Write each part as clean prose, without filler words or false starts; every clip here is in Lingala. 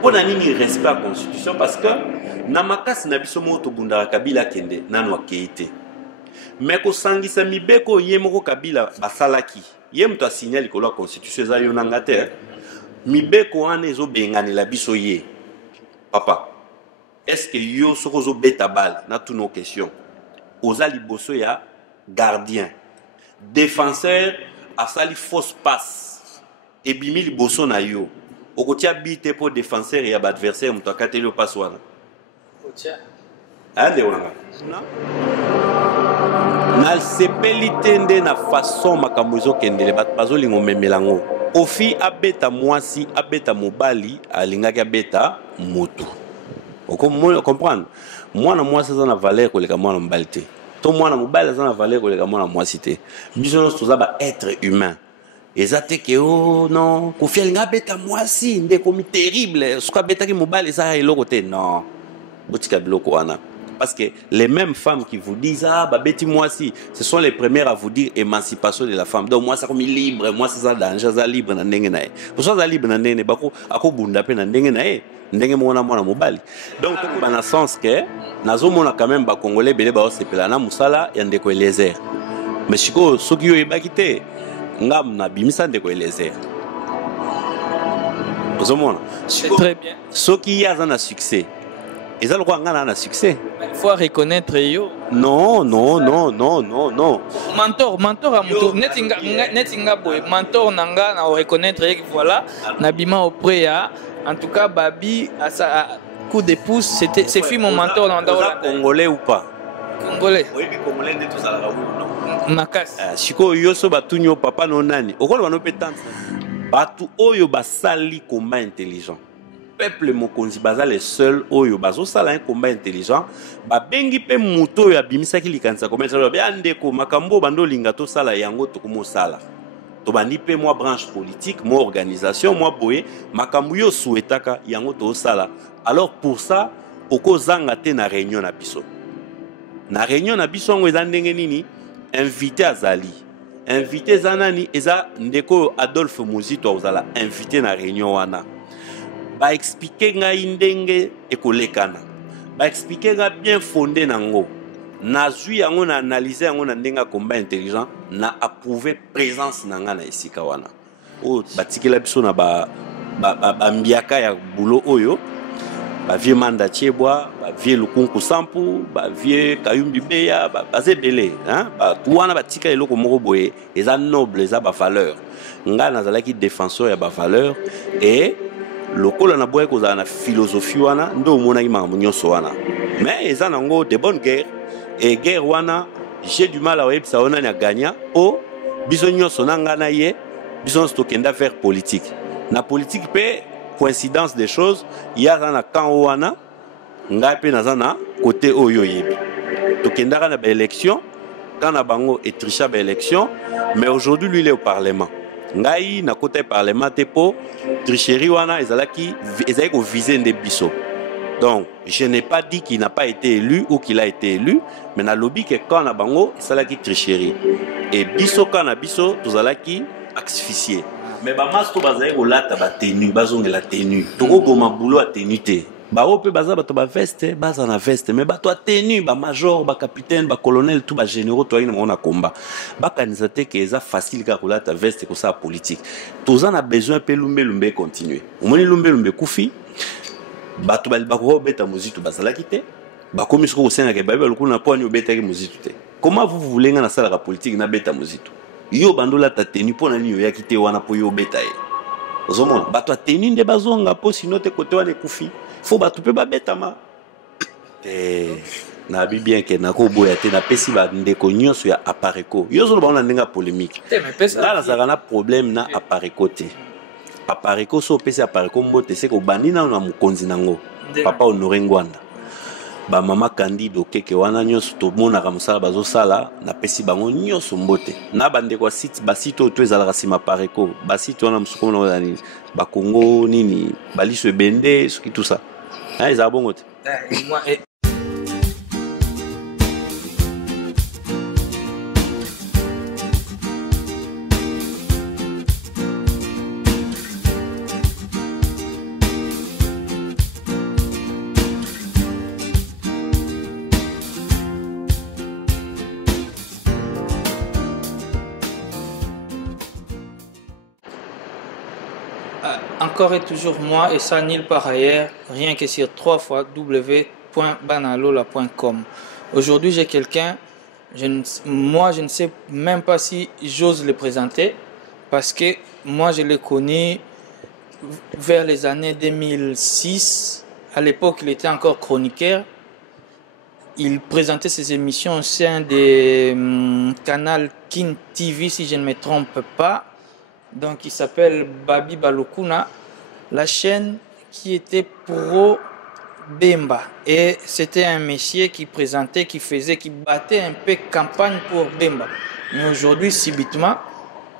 Pour nini respect à la constitution parce que na makasi na biso moto bundara Kabila kende nanu akeite. Mais ko sangisa mibeko yemoko Kabila basalaki. Yem to signer likolo la constitution za yo nanga te. Mibeko wana ezo bengani la biso ye. Papa, est-ce que yo soko zo beta bal na toutes nos questions. Oza liboso ya gardien, défenseur a sali fausse passe. Et bimi liboso na yo. Okotia bite pour défenseur et adversaire mutakate le paswana. Okotia. Ande wana. Na sepelite nde na façon makamuzo kendele bat bazolingo memelango. Ofi abeta mwasi abeta mobali alingaki abeta moto. Vous comprenez? Moi na mwasi za na valeur koleka mwana mobali te. To mwana mobali za na valeur koleka mwana mwasi te. Biso toza ba être humain. Ezate ke oh non, kofi alinga beta mwasi nde komi terrible. Soka beta ki mobali za eloko te non. Botika biloko wana. Parce que les mêmes femmes qui vous disent ah bah beti moi si, ce sont les premières à vous dire émancipation de la femme. Donc moi ça comme libre, moi c'est ça danger ça libre na ndenge na. Pour ça libre na ndenge bako ako bunda pe na ndenge na ndenge mona mwana mobali. Donc dans le sens que nazo mona quand même ba congolais belé ba osepela na musala ya ndeko Eliezer. Mais siko soki yo ebaki te ngam na bimisa ndeko Eliezer. C'est très bien. Soki ya za succès. Et ça, le roi a un succès. Il faut reconnaître yo. Non. Mentor à moto. Netinga boy. Mentor nanga na reconnaître voilà. Nabima auprès ya. En tout cas, Babi à sa coup de pouce, c'est fut mon mentor dans le Congolais ou pas? Congolais. Oui, Congolais de tout ça. Nakas. Siko yoso batunyo papa no nani. Okolo bano petante. Batu oyo basali combat intelligent. Peuple mokonzi baza les seuls oyo bazo sala un combat intelligent ba bengi pe muto ya bimisa ki likanza combat ya ndeko makambo bando linga to sala yango to komo sala to bandi pe moi branche politique moi organisation moi boye makambo yo souhaitaka yango to sala. Alors pour ça oko zanga te na réunion na biso ngo eza ndenge nini invité azali invité zanani eza ndeko Adolphe Muzito ozala invité na réunion wana. Ba expliquer nga indenge ekolekana ba expliquer nga bien fondé nango na zui yango na analyser yango na ndenga combat intelligent na approuver présence nanga na esika wana o batikela biso na ba mbiaka ya bulo oyo ba vie manda chebwa ba vie lukunku sampu ba vie kayumbi beya ba zebele hein ba tuwana batika eloko moko boye eza noble eza ba valeur nga nazalaki défenseur ya ba valeur et lokola na boye kozala na philosophie wana ndo omonaki makambo nyonso wana mais eza nango de bonne guerre et guerre wana j'ai du mal à oyebisa wana na gagna o biso nyonso na nga na ye biso nyonso tokenda vers politique na politique pe coïncidence des choses yaza na camp wana ngai pe naza na côté oyo yebi tokendaka na ba élection quand na bango etricha ba élection mais aujourd'hui lui il est au parlement. Ngai na côté parlement te po tricherie wana ezalaki ko viser nde biso. Donc je n'ai pas dit qu'il n'a pas été élu ou qu'il a été élu, mais na lobby que quand na bango ezalaki tricherie et biso quand na biso tozalaki asphyxié. Mais ba masto bazali ko lata ba tenue bazongela tenue toko boma boulot a tenue te ba ope baza bato ba veste baza na veste mais bato a tenue ba major ba capitaine ba colonel tout ba généraux to ina mona combat ba kanisa te que eza facile ka kolata veste ko sa politique toza na besoin pe lumbe continuer omoni lumbe kufi bato ba ko beta muzito bazala kite ba komi ko senga ke ba lokuna po ani beta ke muzito te. Comment vous voulez nga na sala ka politique na beta muzito yo bandola ta tenue po na ni yo yakite wana po yo beta e ozomona bato a tenue nde bazonga po sino te kote wana kufi faut ba tupe ba betama na bi bien que na ko boya te na pesi ba ndeko nyonso ya apareko yo zo ba na ndenga polémique là na zaka na problème na apareko te apareko so pesi apareko mbote se ko bandina na mukonzi nango papa Honoré Ngwanda ba mama Candido keke wana nyonso to mona ka musala bazo sala na pesi bango nyonso mbote na bande kwa site ba site to ezala ka sima pareko ba site wana musuko na nini ba Congo nini baliso bende ce qui tout ça hein ils a bon côté moi encore et toujours moi, et ça nulle part ailleurs, rien que sur www.banalola.com. Aujourd'hui, j'ai quelqu'un, moi je ne sais même pas si j'ose le présenter, parce que moi je l'ai connu vers les années 2006. À l'époque, il était encore chroniqueur. Il présentait ses émissions au sein des canal Kin TV, si je ne me trompe pas. Donc, il s'appelle Babi Balokuna, la chaîne qui était pro Bemba. Et c'était un monsieur qui présentait, qui battait un peu campagne pour Bemba. Mais aujourd'hui, subitement,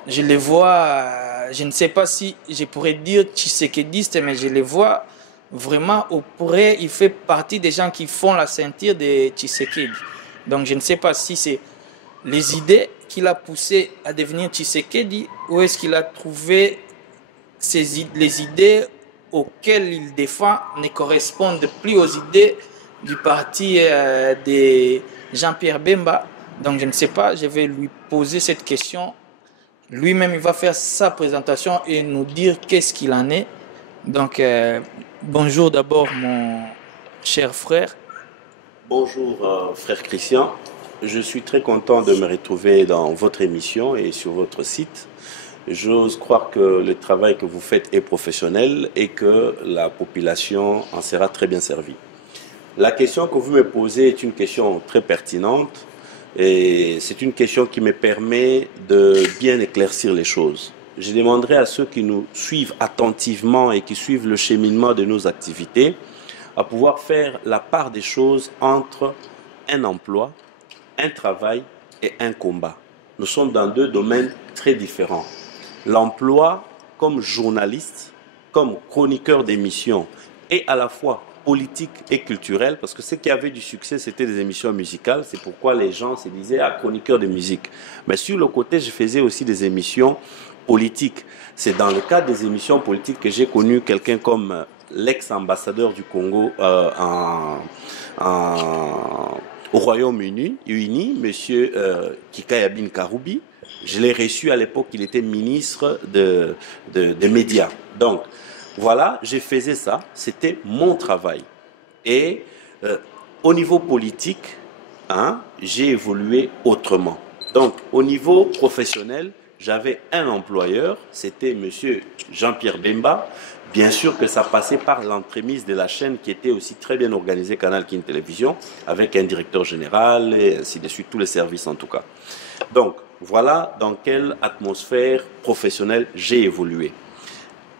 je les vois, je ne sais pas si je pourrais dire tshisekédiste, mais je les vois vraiment auprès, il fait partie des gens qui font la ceinture de Tshisekedi. Donc je ne sais pas si c'est les idées qu'il a poussé à devenir Tshisekedi ou est-ce qu'il a trouvé les idées auxquelles il défend ne correspondent plus aux idées du parti de Jean-Pierre Bemba. Donc je ne sais pas, je vais lui poser cette question. Lui-même, il va faire sa présentation et nous dire qu'est-ce qu'il en est. Donc, bonjour d'abord mon cher frère. Bonjour frère Christian, je suis très content de me retrouver dans votre émission et sur votre site. J'ose croire que le travail que vous faites est professionnel et que la population en sera très bien servie. La question que vous me posez est une question très pertinente et c'est une question qui me permet de bien éclaircir les choses. Je demanderai à ceux qui nous suivent attentivement et qui suivent le cheminement de nos activités à pouvoir faire la part des choses entre un emploi, un travail et un combat. Nous sommes dans deux domaines très différents. L'emploi comme journaliste, comme chroniqueur d'émissions et à la fois politique et culturel, parce que ce qui avait du succès, c'était des émissions musicales. C'est pourquoi les gens se disaient chroniqueur de musique. Mais sur le côté, je faisais aussi des émissions politiques. C'est dans le cadre des émissions politiques que j'ai connu quelqu'un comme l'ex-ambassadeur du Congo au Royaume-Uni, M. Kikayabin Karoubi. Je l'ai reçu à l'époque, il était ministre des médias. Donc, voilà, je faisais ça, c'était mon travail. Et au niveau politique, j'ai évolué autrement. Donc, au niveau professionnel, j'avais un employeur, c'était M. Jean-Pierre Bemba. Bien sûr que ça passait par l'entremise de la chaîne qui était aussi très bien organisée, Canal Kin Télévision, avec un directeur général et ainsi de suite, tous les services en tout cas. Donc, voilà dans quelle atmosphère professionnelle j'ai évolué.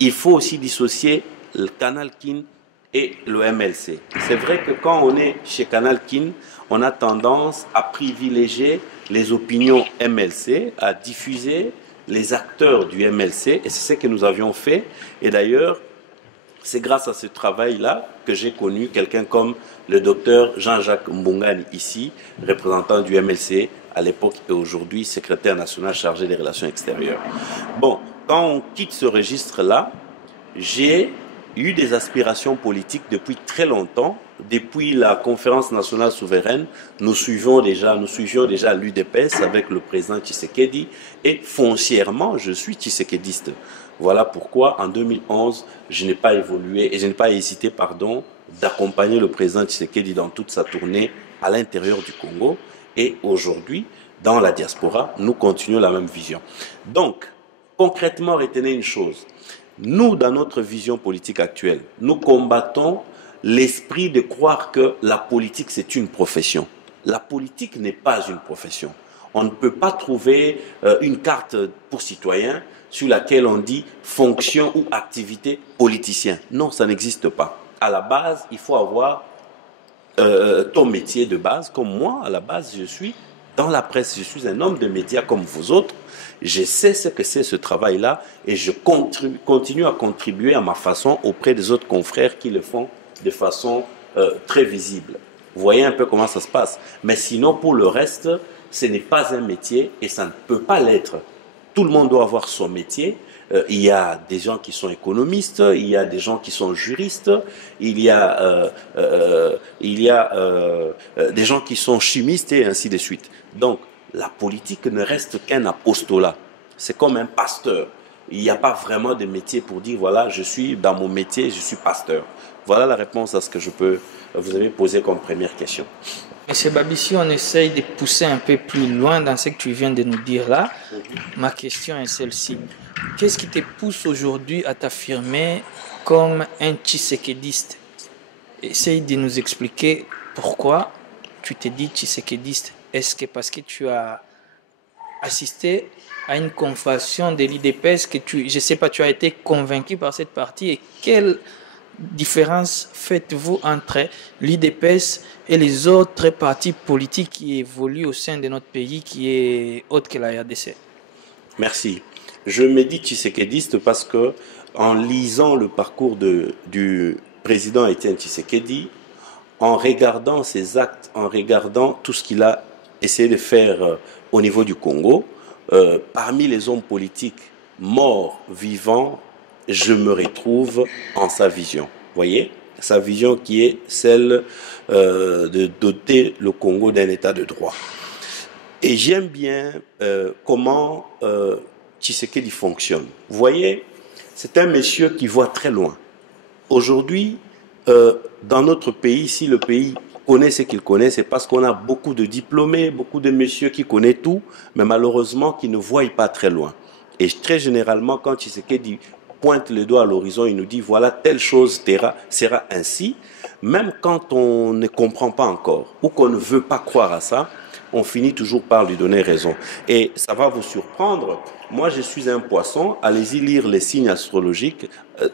Il faut aussi dissocier le Canal Kin et le MLC. C'est vrai que quand on est chez Canal Kin, on a tendance à privilégier les opinions MLC, à diffuser les acteurs du MLC, et c'est ce que nous avions fait. Et d'ailleurs, c'est grâce à ce travail-là que j'ai connu quelqu'un comme le docteur Jean-Jacques Mbongani ici, représentant du MLC à l'époque et aujourd'hui secrétaire national chargé des relations extérieures. Bon, quand on quitte ce registre-là, j'ai eu des aspirations politiques depuis très longtemps. Depuis la conférence nationale souveraine, nous suivions déjà l'UDPS avec le président Tshisekedi et foncièrement, je suis tshisekédiste. Voilà pourquoi en 2011, je n'ai pas évolué et je n'ai pas hésité, d'accompagner le président Tshisekedi dans toute sa tournée à l'intérieur du Congo. Et aujourd'hui, dans la diaspora, nous continuons la même vision. Donc, concrètement, retenez une chose. Nous, dans notre vision politique actuelle, nous combattons l'esprit de croire que la politique, c'est une profession. La politique n'est pas une profession. On ne peut pas trouver une carte pour citoyen sur laquelle on dit fonction ou activité politicien. Non, ça n'existe pas. À la base, il faut avoir ton métier de base. Comme moi, à la base, je suis dans la presse. Je suis un homme de médias comme vous autres. Je sais ce que c'est ce travail-là et je continue à contribuer à ma façon auprès des autres confrères qui le font de façon très visible. Vous voyez un peu comment ça se passe. Mais sinon, pour le reste, ce n'est pas un métier et ça ne peut pas l'être. Tout le monde doit avoir son métier. Il y a des gens qui sont économistes, il y a des gens qui sont juristes, il y a des gens qui sont chimistes et ainsi de suite. Donc, la politique ne reste qu'un apostolat. C'est comme un pasteur. il n'y a pas vraiment de métier pour dire, voilà, je suis dans mon métier, je suis pasteur. Voilà la réponse à ce que vous avez posé comme première question. Monsieur Babissi, on essaye de pousser un peu plus loin dans ce que tu viens de nous dire là. Ma question est celle-ci. Qu'est-ce qui te pousse aujourd'hui à t'affirmer comme un tshisekédiste? Essaye de nous expliquer pourquoi tu te dis tshisekédiste. Est-ce que parce que tu as assisté à une convention de l'IDPS que je sais pas, tu as été convaincu par cette partie, et quelle différence faites-vous entre l'IDPS et les autres partis politiques qui évoluent au sein de notre pays qui est autre que la RDC? Merci. Je me dis tshisekédiste parce que en lisant le parcours du président Étienne Tshisekedi, en regardant ses actes, en regardant tout ce qu'il a essayé de faire au niveau du Congo, parmi les hommes politiques morts, vivants, je me retrouve en sa vision. Vous voyez, sa vision qui est celle de doter le Congo d'un état de droit. Et j'aime bien comment Tshisekedi fonctionne. Vous voyez, c'est un monsieur qui voit très loin. Aujourd'hui, dans notre pays, si le pays connaît ce qu'il connaît, c'est parce qu'on a beaucoup de diplômés, beaucoup de messieurs qui connaissent tout, mais malheureusement qui ne voient pas très loin. Et très généralement, quand Tshisekedi pointe le doigt à l'horizon, il nous dit voilà, telle chose sera ainsi. Même quand on ne comprend pas encore ou qu'on ne veut pas croire à ça, on finit toujours par lui donner raison. Et ça va vous surprendre. Moi, je suis un poisson. Allez-y lire les signes astrologiques.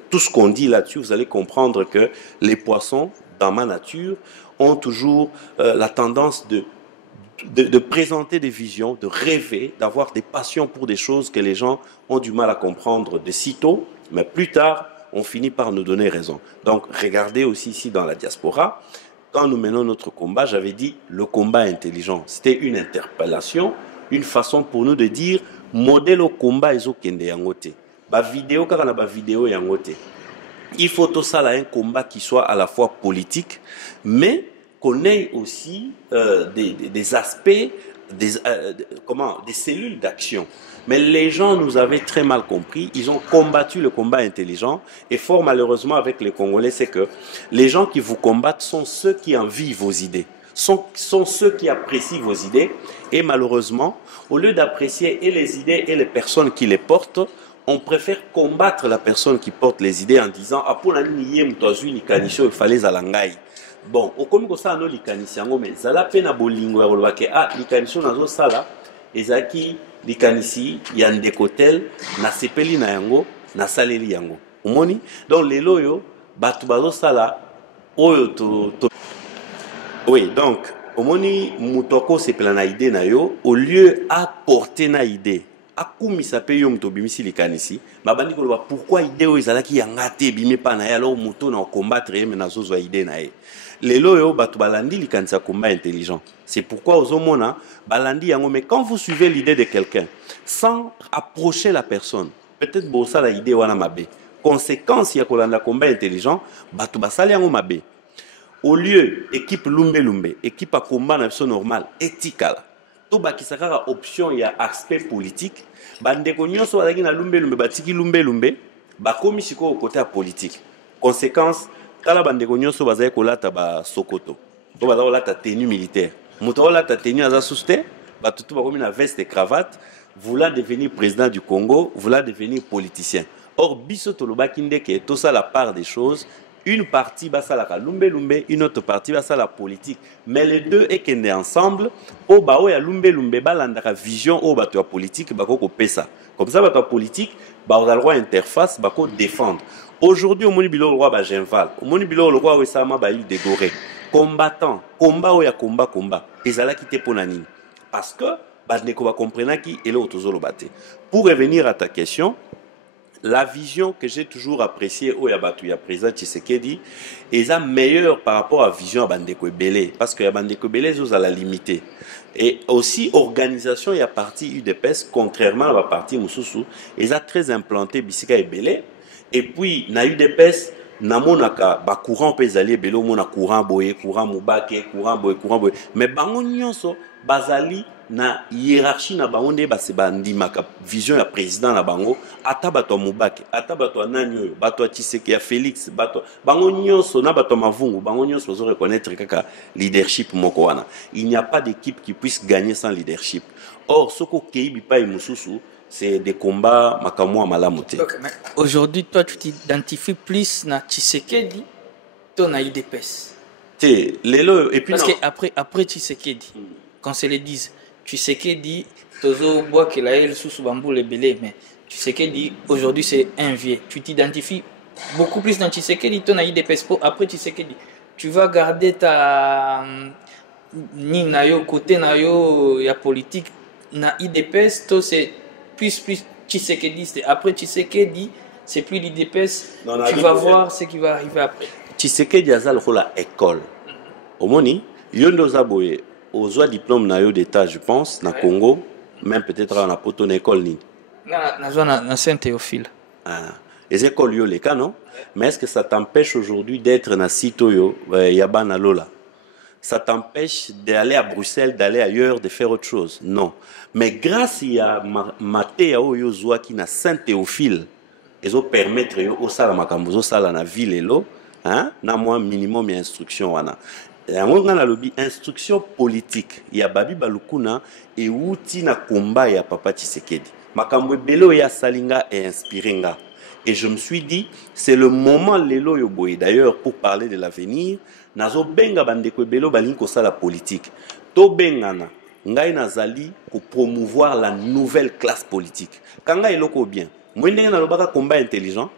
Tout ce qu'on dit là-dessus, vous allez comprendre que les poissons, dans ma nature, ont toujours la tendance de présenter des visions, de rêver, d'avoir des passions pour des choses que les gens ont du mal à comprendre de sitôt, mais plus tard, on finit par nous donner raison. Donc, regardez aussi ici dans la diaspora, quand nous menons notre combat, j'avais dit le combat intelligent. C'était une interpellation, une façon pour nous de dire modèle au combat ezokende yangote. Ba vidéo kaka na ba vidéo yangote. Il faut tout ça là un combat qui soit à la fois politique, mais qu'on ait aussi des aspects, des cellules d'action. Mais les gens nous avaient très mal compris. Ils ont combattu le combat intelligent. Et fort malheureusement avec les Congolais, c'est que les gens qui vous combattent sont ceux qui envient vos idées, sont ceux qui apprécient vos idées. Et malheureusement, au lieu d'apprécier et les idées et les personnes qui les portent, on préfère combattre la personne qui porte les idées en disant « Ah, pour la niye, il fallait zalangai ». Bon, au comme ça, nous likanisi yango, mais zala pena bolingo ya bolobake ah likanisi nazo sala ezaki likanisi ya ndekotel na sepeli na yango na saleli yango. Umoni? Donc lelo yo batu bazo sala oyo to. Oui, donc umoni mutoko sepela na idée na yo au lieu à porter na idée. Akumisa pe yo muto bimisi likanisi babandi koloba pourquoi idée oyo ezalaki yanga te bimi pa na ye alors muto na combattre ye na zozo idée na ye. Lelo yo batu balandi likanisa combat intelligent. C'est pourquoi aux homona balandi yango, mais quand vous suivez l'idée de quelqu'un sans approcher la personne, peut-être bossa la idée wana mabe. Conséquence ya kolanda combat intelligent, batu basali yango mabe. Au lieu équipe lumbe équipe à combat na biso normal, éthique to bakisaka option ya aspect politique, bandeko nyonso bazaki na lumbe batiki lumbe bakomi siko côté politique. Conséquence kala bandeko nyonso bazaki kolata ba sokoto to bazaki kolata tenue militaire, moto kolata tenue aza souste batutu bakomi na veste et cravate, voulant devenir président du Congo, voulant devenir politicien. Or biso tolobaki ndeke to ça la part des choses. Une partie va ça la lumbe, une autre partie va ça la politique. Mais les deux est qu'en ensemble, au bas où il y a lumbe, la vision au bas de la politique, bako pesa. Comme ça, la politique, bah on a le droit interface, bako défendre. Aujourd'hui, au moni bilo le roi ba Genval, au moni bilo le roi Wesama ba il dégoré. Combattant, combat où il y a combat. Et ça là qui te ponanine. Parce que bah ne va comprendre qui est l'autre zolo baté. Pour revenir à ta question. La vision que j'ai toujours appréciée au Yabatu ya président Tshisekedi est meilleure par rapport à la vision à Bandeko Ebele, parce que Bandeko Ebele est à la limité. Et aussi organisation il y a parti UDPS contrairement à la partie Moussousou, ils a très implanté Bisika Ebele. Et puis na UDPS na monaka ba courant pezali Ebele mona courant boye, courant mubake, courant boye. Mais bango nyonso bazali na hiérarchie na bango nde base bandimaka vision ya président na bango ata bato ya Mubake ata bato ya nani oyo bato ya Tshisekedi ya Félix bato bango nyonso na bato ya Mavungu bango nyonso bazo reconnaître kaka leadership moko wana. Il n'y a pas d'équipe qui puisse gagner sans leadership. Or soko keibi pa mususu c'est des combats makamwa malamote. Aujourd'hui toi tu t'identifies plus na Tshisekedi to na IDPS. Lelo et puis parce que après Tshisekedi quand se le disent Tshisekedi tozo bois que la elle sous bambou le belé mais Tshisekedi aujourd'hui c'est un vieux. Tu t'identifies beaucoup plus dans Tshisekedi to na IDPS après Tshisekedi. Tu vas garder ta ni na yo côté na yo ya politique na IDPS to c'est plus Tshisekedi après Tshisekedi c'est plus l'IDPS. Tu vas voir ce qui va arriver après. Tshisekedi azal la école. Omoni yondo zaboye ozwa diplôme na yo d'état je pense na Congo même peut-être na poto na école ni. Na Saint-Théophile. Ah, les écoles yo les cas non? Mais est-ce que ça t'empêche aujourd'hui d'être na site yo yabana lola? Ça t'empêche d'aller à Bruxelles, d'aller ailleurs, de faire autre chose? Non. Mais grâce à Maté Oyo Zouaki na Saint-Théophile, ils ont permettre au sala makambuzo sala na ville elo, hein, na moi minimum instruction wana. On a lobby instruction politique. Il y a babi balukuna et outi na combat ya papa Tshisekedi. Makambo belo ya salinga et inspiringa. Et je me suis dit, c'est le moment lelo yoboy d'ailleurs pour parler de l'avenir. Nazo benga bandeko belo balinko sa la politique. To bengana ngai nazali pour promouvoir la nouvelle classe politique. Kanga eloko bien. Moi ndenge na lobaka combat intelligent.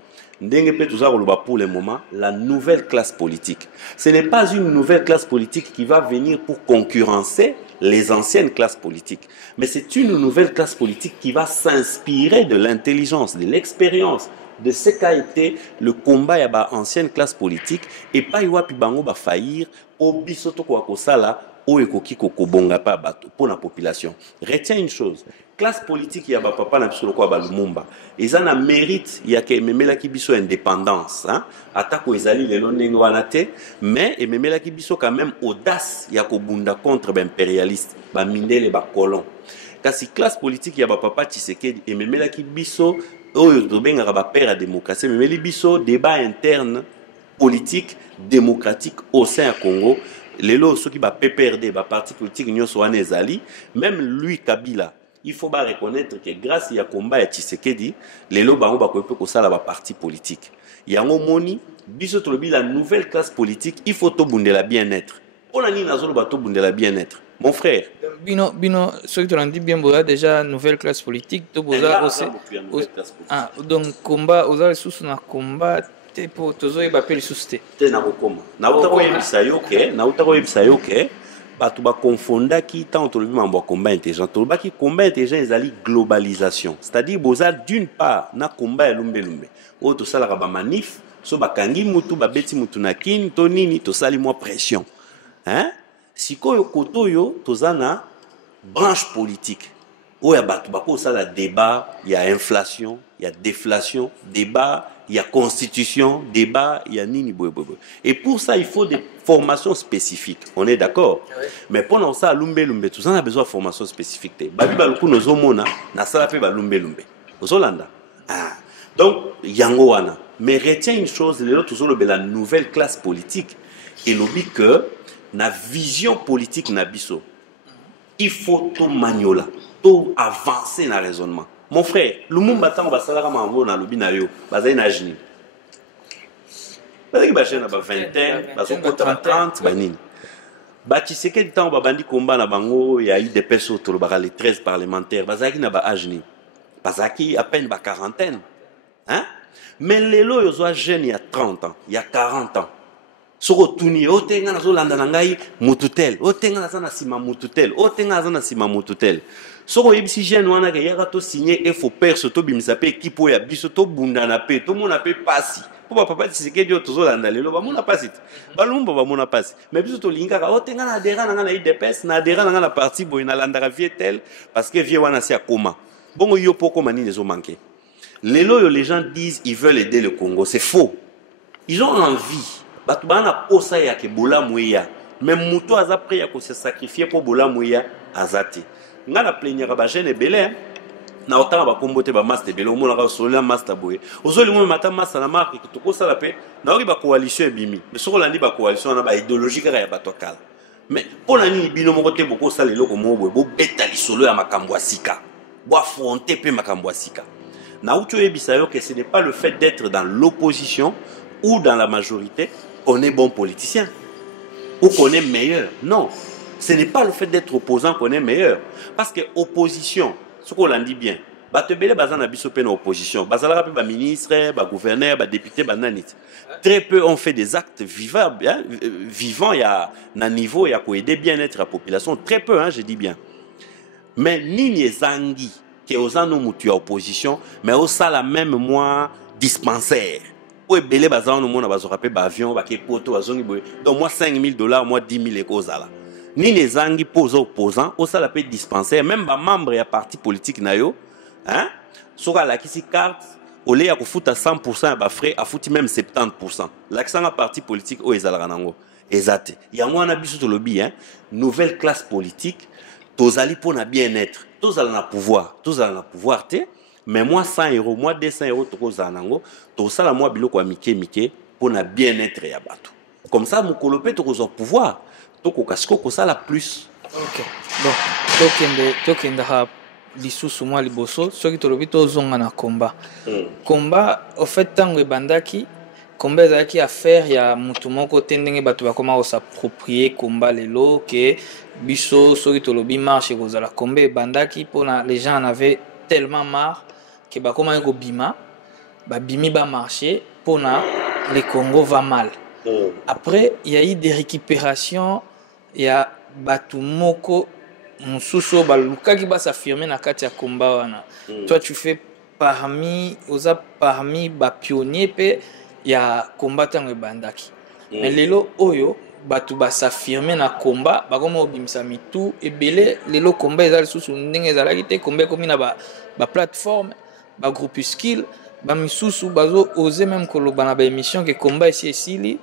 Ndenge pe tout ça pour le moment la nouvelle classe politique. Ce n'est pas une nouvelle classe politique qui va venir pour concurrencer les anciennes classes politiques, mais c'est une nouvelle classe politique qui va s'inspirer de l'intelligence, de l'expérience, de ce qu'a été le combat ya ba ancienne classe politique et pas iwapi bango ba faillir au bisoto kwa kosala o ekoki kokobonga pa bato pour la population. Retiens une chose, classe politique ya ba papa na biso kwa ba Lumumba eza na mérite ya ke memela ki biso indépendance hein atako ezali lelo ndenge wana te mais ememela ki biso quand même audace ya kobunda contre ba impérialiste ba mindele ba colon kasi classe politique ya ba papa Tshisekedi ememela ki biso oyo tobengaka ba père à démocratie memeli biso débat interne politique démocratique au sein du Congo. Lelo ceux qui va PPRD ba parti politique nyonso wana ezali même lui Kabila il faut pas reconnaître que grâce à combat ya Tshisekedi lelo bango ba ko sala ba parti politique yango moni biso tolobi la nouvelle classe politique il faut to bundela bien-être on a ni nazolo ba to bundela bien-être mon frère bino ceux qui t'ont dit bien boza déjà nouvelle classe politique to boza aussi ah donc combat aux sous na combat pour tozo e bapeli susté te na kokoma na utako yebisa yo ke bato ba confondaki tant tolobi mambo combat intelligent tolobaki combat intelligent ezali globalisation c'est-à-dire boza d'une part na combat ya lumbe o to sala ba manif so bakangi mutu babeti mutu na kin to nini to sali moi pression hein sikoyo kotoyo tozana branche politique oya bato bako sala débat il y a inflation il y a déflation débat il y a constitution, débat, il y a nini. Et pour ça, il faut des formations spécifiques. On est d'accord? Oui. Mais pendant ça, lumbe, tout ça, on a besoin de formations spécifiques. Babi baluku no zomona, na sala pe ba lumbe. Ozolanda. Ah. Donc, yango wana. Mais retiens une chose, les autres, la nouvelle classe politique, et l'oubli que, na vision politique na biso, il faut tout magnola, tout avancer dans le raisonnement. Mon frère, Lumumba tango basalaka mambo na lobi na yo, bazali na jini. Bazali ba jeune ba 20 ba 30 ba nini. Ba Tshisekedi tango ba bandi komba na bango ya IDPS to ba les 13 parlementaires, bazali na ba ajini. Bazaki à peine ba quarantaine. Hein? Mais lelo yo zo jeune il y a 30 ans, il y a 40 ans. Soko tuni otenga na zo landa na ngai mututel, otenga na sana sima mututel, otenga na sima mututel. Soko yebisi jeune wana ke yaka to signer et faut perso to bimisa pe équipe ya biso to bunda na pe to mona pe pasi. Po papa Tshisekedi yo tozo landa lelo ba mona pasi. Ba Lumumba ba mona pasi. Mais biso to linga ka otenga na adhérent na IDPS na adhérent na parti boy na landa ka vietel parce que vie wana si akoma. Bongo yo poko manini zo manquer. Lelo yo les gens disent ils veulent aider le Congo, c'est faux. Ils ont envie. Batu bana posa ya ke bola mweya. Même muto aza prêt à se sacrifier pour bola mweya azati. nga na plénière ba jeune belé na otanga ba kombote ba master belé omona ka solela master boye ozoli mo mata master na marque ki toko sala pe na ori ba coalition bimi mais soko landi ba coalition na ba idéologie kaka ya bato kala mais pour la nini bino moko te boko sala eloko mo boye bo beta lisolo ya makambo ya sika bo affronter pe makambo ya sika na uto ebisa yo que ce n'est pas le fait d'être dans l'opposition ou dans la majorité qu'on est bon politicien ou qu'on est meilleur. Non, ce n'est pas le fait d'être opposant qu'on est meilleur. Parce que opposition, ce qu'on l'a dit bien, batebele bazan na biso pe na opposition, bazala pe ba ministre, ba gouverneur, ba député, ba nanit. Très peu ont fait des actes vivants, hein, vivants, il y a un niveau, il y a quoi aider bien-être la population, très peu, hein, je dis bien. Mais ni zangi qui est aux mutu opposition, mais au la même moi dispensaire. Ou belé bazan no mona bazo rapé ba avion, ba ke poto bazongi boy. Donc moi $5,000, moi 10,000 ekozala. Ni les angi pose opposants, au ça la paix dispensaire, même ba membre ya parti politique na yo, hein? Soka la kisi carte, au lieu à foutre à 100% ba frais, à foutre même 70%. L'accent à parti politique au ezala ranango. Ezate. Il y a moi na biso to lobby, hein? Nouvelle classe politique, tozali pour na bien-être, tozala na pouvoir te. Mais moi 100 €, moi 200 € toko zanango, to sala moi biloko mike pour na bien-être ya bato. Comme ça mon kolopé toko zo pouvoir, toko kasiko ko sala plus. OK. Bon, tokende ha lisusu moi liboso, soki to lobi to zonga na combat. Combat au fait tango bandaki, combat ezaki affaire ya mutu moko tendenge bato bakoma ko s'approprier combat lelo que biso soki to lobi marche ko zala combat bandaki pona les gens en avaient tellement marre que bah comment ko bima bah bimi ba marché pour na le Congo va mal. Après il y a eu des récupérations, il y a batu moko mususo ba lukaki ba s'affirmer na kati ya combat wana. Toi tu fais parmi ba pionniers pe il y a combattant bandaki. Mais lelo oyo batu ba s'affirmer na combat ba comme obimisa mitu ebele lelo combat ezali susu ndenge ezalaki te combat comme na ba plateforme ba groupuscule ba misusu bazo oser même koloba na ba émission que combat ici esili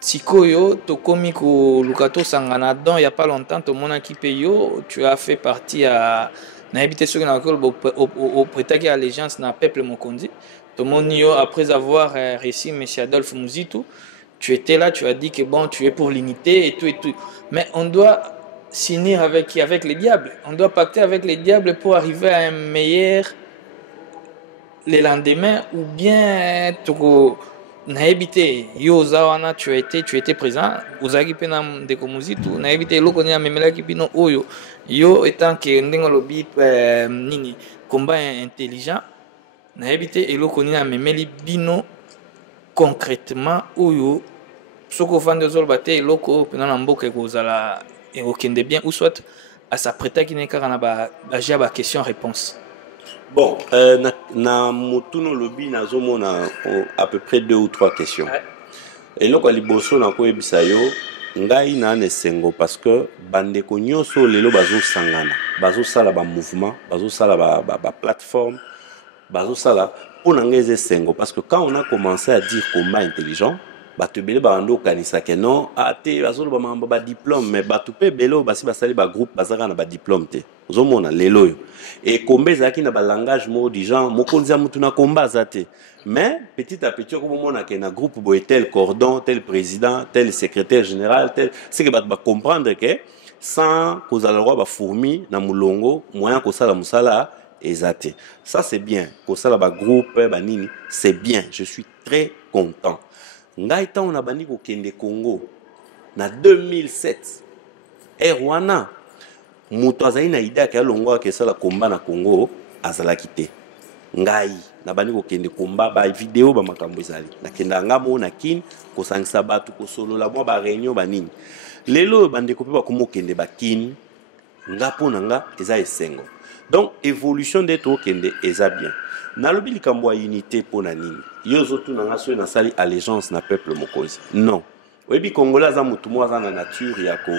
sikoyo tokomi ko lukato sangana don il y a pas longtemps to mona ki peyo tu as fait partie à na habité sur na au prétaki allégeance na peuple mokonzi to monio après avoir réussi monsieur Adolphe Muzitu tu étais là, tu as dit que bon, tu es pour l'unité et tout et tout. Mais on doit signer avec les diables. On doit pacter avec les diables pour arriver à un meilleur le lendemain ou bien na évité yo zawana tu étais présent uzaki pena de komuzitu na évité loko ni amemela ki bino oyo yo étant que ndengo lobi nini combat intelligent na évité eloko ni amemeli bino concrètement oyo soko vande zol bate eloko pena na mboka ekozala ekokende bien ou soit à s'apprêter ne kaka na ba question réponse. Bon, na motuno lobi nazomona à peu près 2 ou 3 questions. Et loko liboso na ko ebisa yo ngai na nesengo parce que bandeko nyonso lelo bazo sangana, bazo sala ba mouvement, bazo sala ba plateforme, bazo sala pour n'engager sengo parce que quand on a commencé à dire combat intelligent batubele bando kanisa ke non ate bazolo ba mamba ba diplôme mais batupe belo basi basali ba groupe bazaka na ba diplôme te ozomona lelo yo et combat zaki na ba langage mo du genre mokonzi mutu na combat zate mais petit à petit ko mona ke na groupe bo tel cordon tel président tel secrétaire général tel c'est que ba comprendre que sans kozala roi ba fourmi na mulongo moyen ko sala musala ezate. Ça c'est bien. Pour ça la groupe banini, c'est bien. Je suis très content. Ngaïta on a bani ko kende Congo na 2007. Rwanda muto azali na idea ke longo ke sala combat na Congo azala kité. Ngai na bani ko kende combat ba vidéo ba makambo ezali. Na kenda ngamo na kin ko sangisa batu ko solo la ba réunion banini. Lelo bande ko pe ba komo kende ba kin ngapo nanga eza esengo. Donc évolution des taux kende eza bien. Nalobi likambo ya unité pona nini. Yozo tu nanga so na sali allégeance na peuple mokozi. Non. Webi Congolais za mutu mo za na nature ya ko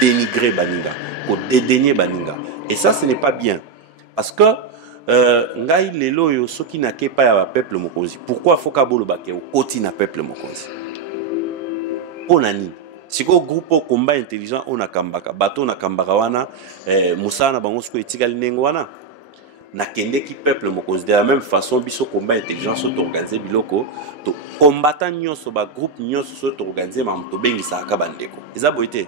dénigrer baninga, ko dédaigner baninga. Et ça ce n'est pas bien parce que ngai lelo yo soki na kepa ya peuple mokozi. Pourquoi faut ka bolo ba ke o koti na peuple mokozi? Pona nini? siko groupe au combat intelligent on a kambaka bato na kambaka wana musana bango siko etikali ndenge wana na kende ki peuple mokonzi de la même façon biso combat intelligent so to organiser biloko to combattant nyonso ba groupe nyonso so to organiser ma to bengisa ka bandeko eza boite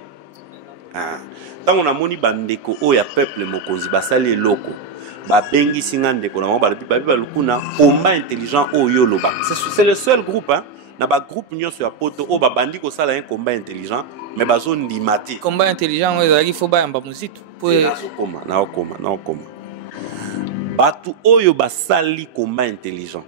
tango na moni bandeko o ya peuple mokonzi basali eloko ba bengisi ndeko na bango ba lukuna combat intelligent o yo loba c'est le seul groupe na ba groupe nyonso ya poto o ba bandi ko sala un combat intelligent mais bazo ndimati combat intelligent o ezali faut ba yamba muzitu po na okoma batu oyo basali combat intelligent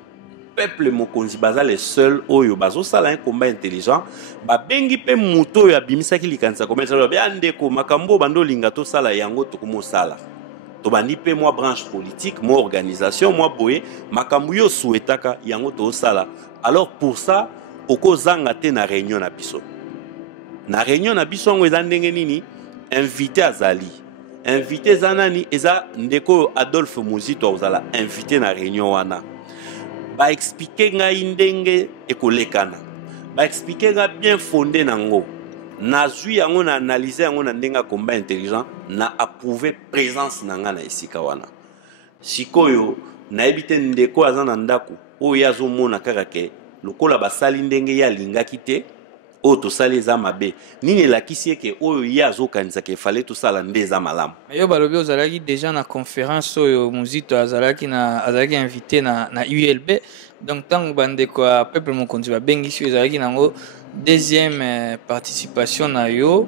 peuple mokonzi baza les seuls oyo bazo sala un combat intelligent ba bengi pe muto oyo abimisaki likanisa combat intelligent ndeko makambo bando linga to sala yango to komo sala to bandi pe moi branche politique moi organisation moi boye makambo yo souhaitaka yango to sala alors pour ça oko zanga te na réunion na biso ngo eza ndenge nini invité azali invité zanani eza ndeko Adolphe Muzito ozala invité na réunion wana ba expliquer ngai ndenge ekolekana ba expliquer nga bien fondé nango na zui yango na analyser yango na ndenga combat intelligent na approuver présence nanga na esika wana sikoyo na ebite ndeko azana ndako o yazo mona kaka ke lokola basali ndenge ya lingaki te o to sali za mabe nini lakisi eke oyo yazo kanisa ke fallait to sala ndeza malamu yo balobi ozalaki déjà na conférence oyo Muzito azalaki invité na ULB donc tango bandeko ya peuple mokonzi ba bengisi ozalaki nango deuxième participation na yo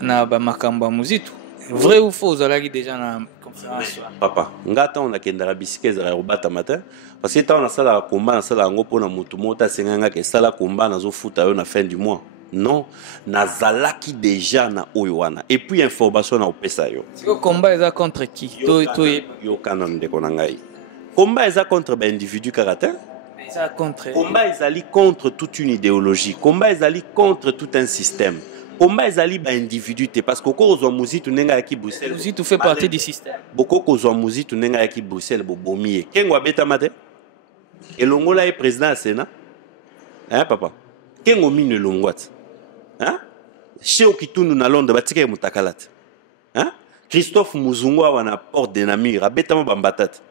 na ba makambo ya Muzito vrai ou faux ozalaki déjà na conférence papa ngata on akendara bisike za robata matin parce que tant on a sala combat na sala ngo pona mutu mota senganga ke sala combat na zo futa yo na fin du mois non nazalaki déjà na oyo wana et puis information na opesa yo siko combat eza contre qui yo kana ndeko na ngai combat eza contre ba individu caractère eza contre combat ezali contre toute une idéologie combat ezali contre tout un système combat ezali ba individu te parce que kozwa Muzito nenga yaki Bruxelles Muzito fait partie du système boko kozwa Muzito nenga yaki Bruxelles bobomiye kengo abeta mate elongola e président ya Sénat papa kengo mine longwat Chez Okitunu na Londres batika mutakalat Christophe Muzungu wana porte de Namur abeta mabambatat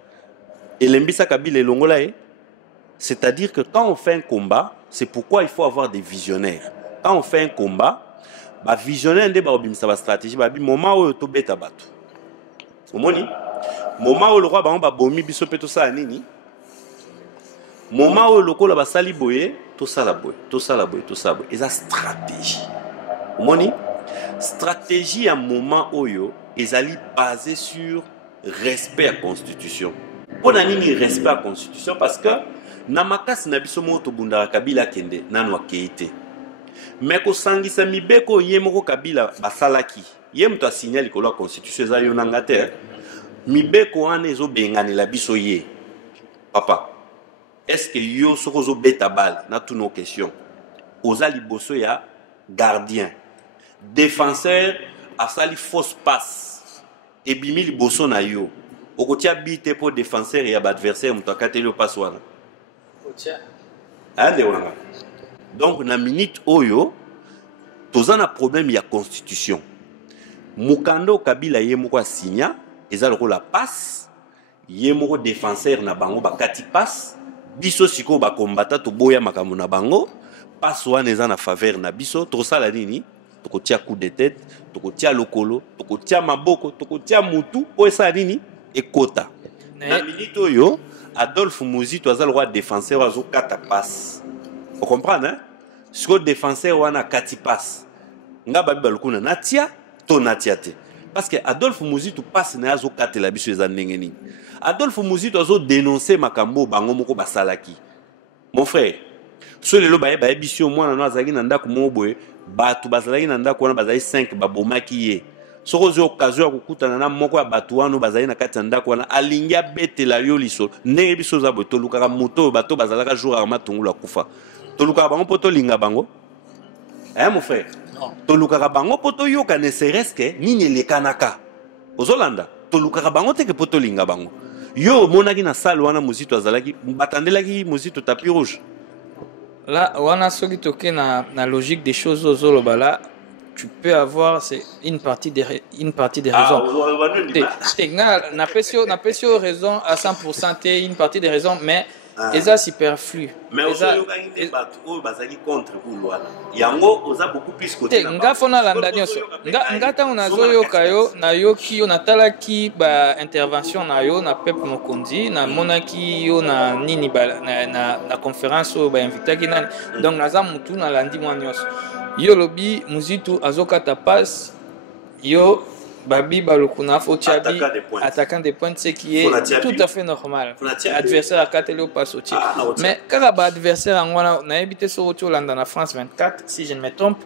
elembisa Kabila elongola c'est-à-dire que quand on fait un combat c'est pourquoi il faut avoir des visionnaires quand on fait un combat ba visionnaire nde ba obimisa ba stratégie ba bi moment oyo to beta bato omoni moment oyo le roi ba bomi biso pe to sa nini moment oyo lokola ba sali boye to sala boye eza stratégie omoni stratégie à moment oyo ezali basé sur respect à constitution pona nini respect à constitution parce que na makasi na biso moto bundaka Kabila kende nanu akeite mais ko sangisa mibeko yemoko Kabila basalaki yem to signal ko la constitution za yo nanga te mibeko wana ezo benganela biso ye papa est-ce que yo sokozo beta bal na toutes nos questions oza liboso ya gardien défenseur asali fausse passe et bimi liboso na yo okotia bite pour défenseur et adversaire mutakateli passe wana donc na minute oyo tozana problème ya constitution mukando Kabila yemoko signa eza lokola passe yemoko défenseur na bango bakati passe biso siko ba combattant to boya makambo na bango passe wana eza na faveur na biso to sala nini to kotia coup de tête to kotia lokolo to kotia maboko to kotia mutu o esa nini ekota na minute oyo Adolphe Muzito azal roi défenseur azo kata passe vous comprenez siko défenseur wana kati passe nga babi balukuna natia to natia te parce que Adolphe Muzito passe na azo kata la biso eza ndenge nini Adolphe Muzito azo dénoncer makambo bango moko basalaki mon frère so lelo baye biso mwana no azaki na ndako moboye batu bazalaki na ndako wana bazali 5 babomaki ye soko zo occasion ya kokutana na moko ya batu wana bazali na kati ya ndako wana alingi abetela yo liso ndenge biso za boye tolukaka moto bato bazalaka jour ya matungulu akufa tolukaka bango po tolinga bango mon frère tolukaka bango po toyoka ne serait-ce que nini elekanaka ozolanda tolukaka bango teke po tolinga bango yo monaki na salle wana Muzito azalaki batandelaki Muzito tapis rouge là wana soki toke na logique des choses ozoloba là tu peux avoir une partie des raisons. Na pesio raison à 100%, une partie des raisons, mais eza superflu. Mais aussi contre yango oza beaucoup plus côté nga fona landa nyonso nga tango nazoyoka yo nayoki yo natalaki ba intervention na yo na peuple mokonzi na monaki yo na nini na conférence oyo bainvitaki nani donc naza mutu nalandi mwa nyonso yo lobi muzitu azokata passe yo Babi Balokuna Fotiabi, attaquant des points, ce qui est tout à fait normal. Adversaire à 4 au passe au tir. Mais quand l'adversaire on a habité sur Hollande en France 24, si je ne me trompe,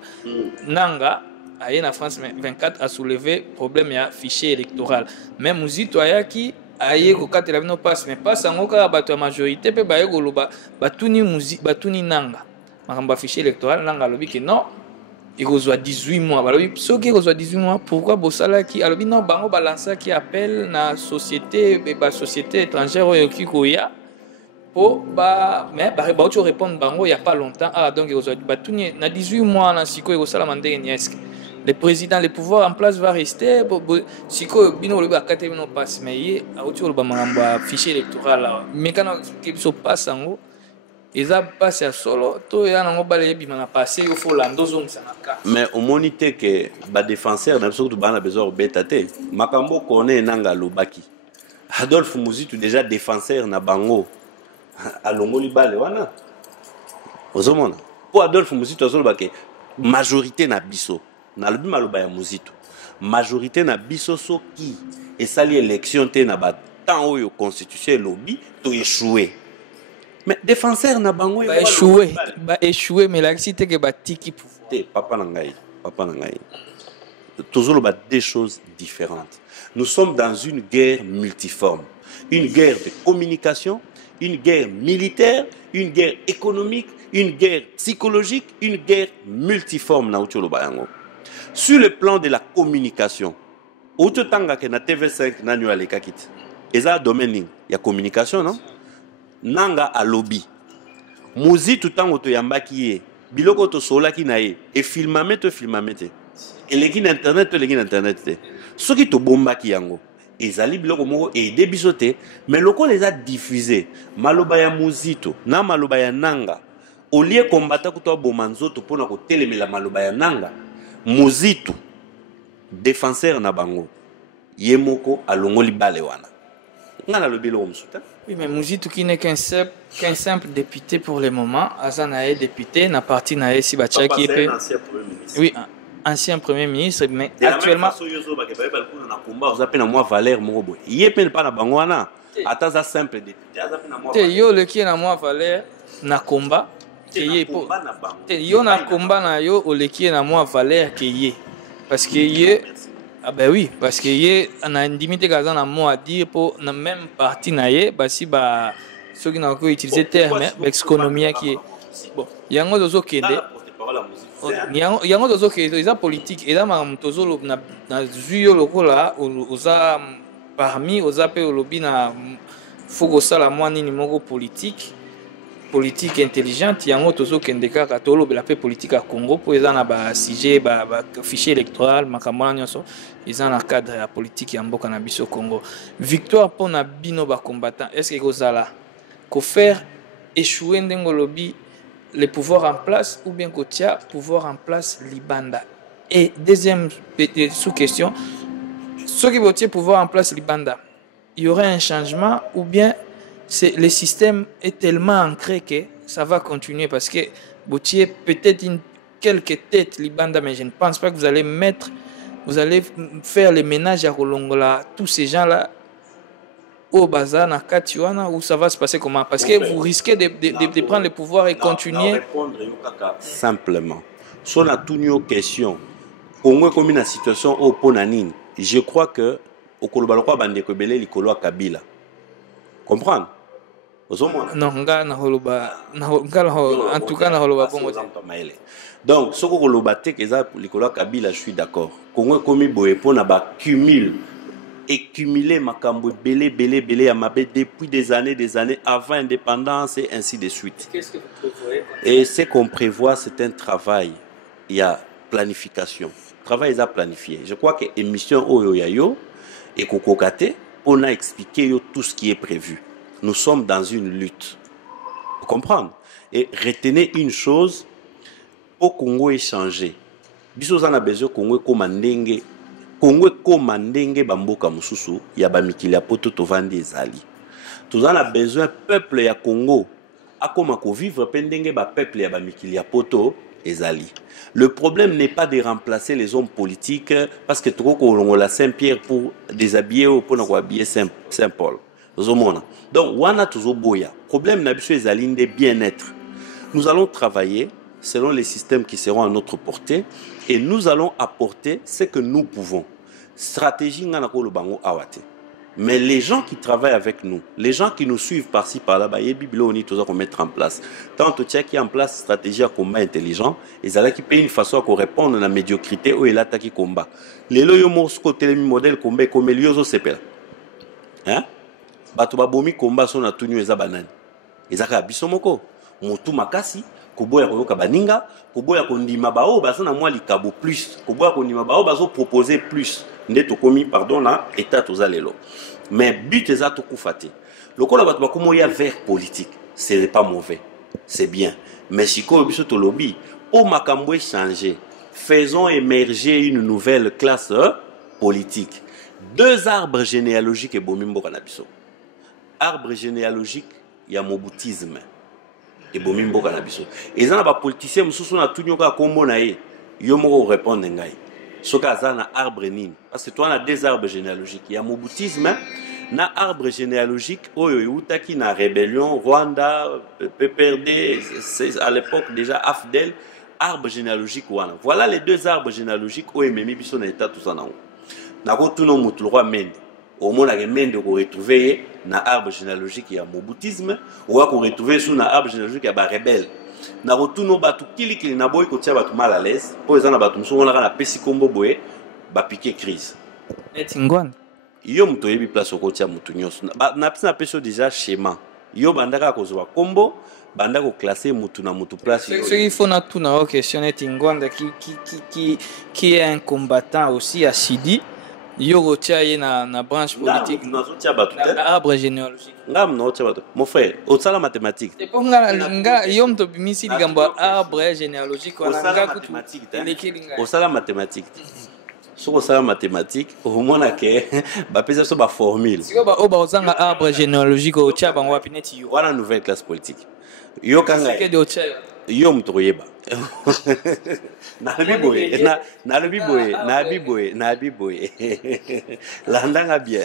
Nanga, en France 24, a soulevé problème à fichier électoral. Mais Mouzito Ayaki, aye ko katela bino passe mais passe ngo ka bato ya majorité pe baye ko loba batuni musique batuni nanga makamba fichier électoral nanga lobi que non il reçoit 18 mois balobi so qui reçoit 18 mois pourquoi bosala qui alobi non bango balancer qui appelle na société société étrangère oyo ki koya po ba mais ba tu répondre bango il y a pas longtemps donc il reçoit batuni na 18 mois na siko il reçoit la mandenge nieske le président, le pouvoir en place va rester. Si bino le bakate bino passe, mais il a autour le bamamba fichier électoral. Mais quand il se passe en haut, ils a passé à solo. Tout y a un balai bimana passé. Il faut l'endoson ça. Mais au monité que bas défenseur n'a surtout pas besoin de bétaté. Makambo connaît nanga lobaki. Adolphe Muzitu déjà défenseur na bango. À l'ongoli balé wana. Ozomona. Pour Adolphe Muzitu azol baki majorité na biso. Na lobi maloba ya Muzitu majorité na biso soki esali élection te na ba temps oyo constitution lobby to échoué mais défenseur na bango échoué mais la cité que batiki pouvoir te papa na ngai toujours ba deux choses différentes. Nous sommes dans une guerre multiforme, une guerre de communication, une guerre militaire, une guerre économique, une guerre psychologique, une guerre multiforme na utolo bayango. Sur le plan de la communication, autant que na TV5 na nyo aleka kit. Eza domaine ya communication non? Nanga a lobby. Muzitu tango to yambaki ye, biloko to solaki na ye, e filmamete. Eleki na internet to leki na internet te. Soki to bombaki yango, ezali biloko moko e debisote, mais loko les a diffusé. Maloba ya Muzitu, na maloba ya nanga. Au lieu combattre kuto bomanzoto pona ko telemela maloba ya nanga. Muzitu défenseur na bango yemoko alongoli bale wana ngana lobilo msuta. Oui mais Muzitu qui n'est qu'un simple député pour le moment azana est député na parti na esi bachaki epé oui ancien premier ministre mais actuellement na combat vous appelez na moi Valère Morobo yepe pas na bango wana ata za simple député azape na moi te yo le qui na moi Valère na combat yo na combat na yo oleki na moi valeur que yé parce que yé ah ben oui parce que yé na indimité kaza na mot à dire pour na même partie na yé basi ba ceux qui n'ont pas utilisé terme économie qui est bon yango dozo kende yango dozo kende ils politique et là ma tozo na zuyo lokola oza parmi oza pe olobi na fogo sala moi nini moko politique intelligente yango tozo kende kaka tolo bela pe politique à Congo pour ezana ba sujet ba fichier électoral makamana nyonso ezana cadre ya politique ya mboka na biso Congo. Victoire pour na bino ba combattant est-ce que kozala ko faire échouer ndengo lobby les pouvoirs en place ou bien kotia pouvoir en place libanda. Et deuxième sous question ceux qui votent pouvoir en place libanda il y aurait un changement ou bien le système est tellement ancré que ça va continuer parce que Boutier peut-être quelques têtes libanda mais je ne pense pas que vous allez faire le ménage à Kolongola tous ces gens là au bazar na Katiwana où ça va se passer comment parce que vous risquez de prendre le pouvoir et continuer répondre simplement sur la toute question Congo comme une situation au Ponanine je crois que au Kolobalokwa bande ko belé likolo Kabila comprendre. Non, en tout cas, donc, ce que le batte que ça Nicolas Kabila, je suis d'accord. Congo comme boepo na ba accumuler makambo belé à mabé depuis des années avant l'indépendance et ainsi de suite. Qu'est-ce que vous prévoyez? Et ce qu'on prévoit, c'est un travail. Il y a planification. Travail est planifié. Je crois que l'émission Oyo Yayo et Kokokate, on a expliqué tout ce qui est prévu. Nous sommes dans une lutte. Vous comprenez? Et retenez une chose, au Congo est changé. Biso a besoin Congo komandenge. Congo komandenge bamboka mususu ya bamikili ya poto tovandi ezali. Nous avons besoin peuple ya Congo a comment vivre pendenge ba peuple ya bamikili ya poto ezali. Le problème n'est pas de remplacer les hommes politiques parce que trop qu'on la Saint-Pierre pour déshabiller ou pour habiller Saint-Paul. Donc wana toujours boya. Problème n'a biso ezali de bien-être. Nous allons travailler selon les systèmes qui seront à notre portée et nous allons apporter ce que nous pouvons. Stratégie ngana ko bango awate. Mais les gens qui travaillent avec nous, les gens qui nous suivent par-ci par-là, il y a des bibliothèques qui qu'on mettre en place. Tant que tu as en place stratégie à combat intelligent, et ça qui paye une façon à répondre à la médiocrité où il attaque combat. Les loyaux côté modèle combat comme Eliozo sepel. Hein? Batuba bomi combat son a tenu eza banane. Ezaka bisomoko. Motu makasi. Koboya koyoka baninga. Koboya kondima bao basana moi likabo plus. Koboya kondima bao bazo proposer plus. Neto komi pardon na état tozalelo. Mais but eza to kufate. Lokola batu bakomo ya vers politique, ce n'est pas mauvais. C'est bien. Mais si ko biso to lobby, au makambo changer. Faisons émerger une nouvelle classe politique. Deux arbres généalogiques et bomimbo kanabiso. Arbre généalogique, il y a moboutisme. Et bomimbo kanabiso. Et ça, les politiciens, mususu na tunyoka kombo na ye. Yo moko répondre ngai. Soka zana arbre nini. Parce que toi, on a deux arbres généalogiques. Il y a moboutisme, na arbre généalogique, oyo utaki na rébellion, Rwanda, PPRD, à l'époque déjà AFDEL, arbre généalogique wana. Voilà les deux arbres généalogiques oyo memi biso na état tout ça na. Na ko tuno mutu roi Mende. Au moins la Mende ko retrouver na arbre généalogique ya moboutisme, ou ko retrouver sous na arbre généalogique ya ba rebelle. Na rotuno batu kili na boy ko tia batu mal à l'aise, po ezana batu muso na na pesi kombo boye ba piquer crise. Etingwan. Yo muto yebi place ko tia mutu nyonso. Na pesa peso déjà schéma. Yo bandaka ko zwa kombo, bandako classer mutu na mutu place. Ce qu'il faut na tout na question Etingwan qui est un combattant aussi à Sidi. Yo tia na branche politique. Na arbre généalogique. Mon frère, au sala mathématique. Et pour nga yom to bimisi ligamba arbre généalogique on a kutu. Au sala mathématique. Sur au sala mathématique, au moins que ba pesa so ba formule. Si ba oba ozanga arbre généalogique o tia bango apineti yo. Voilà nouvelle classe politique. Yo kanga. Yo mtoyeba. Na biboye. Landanga bien.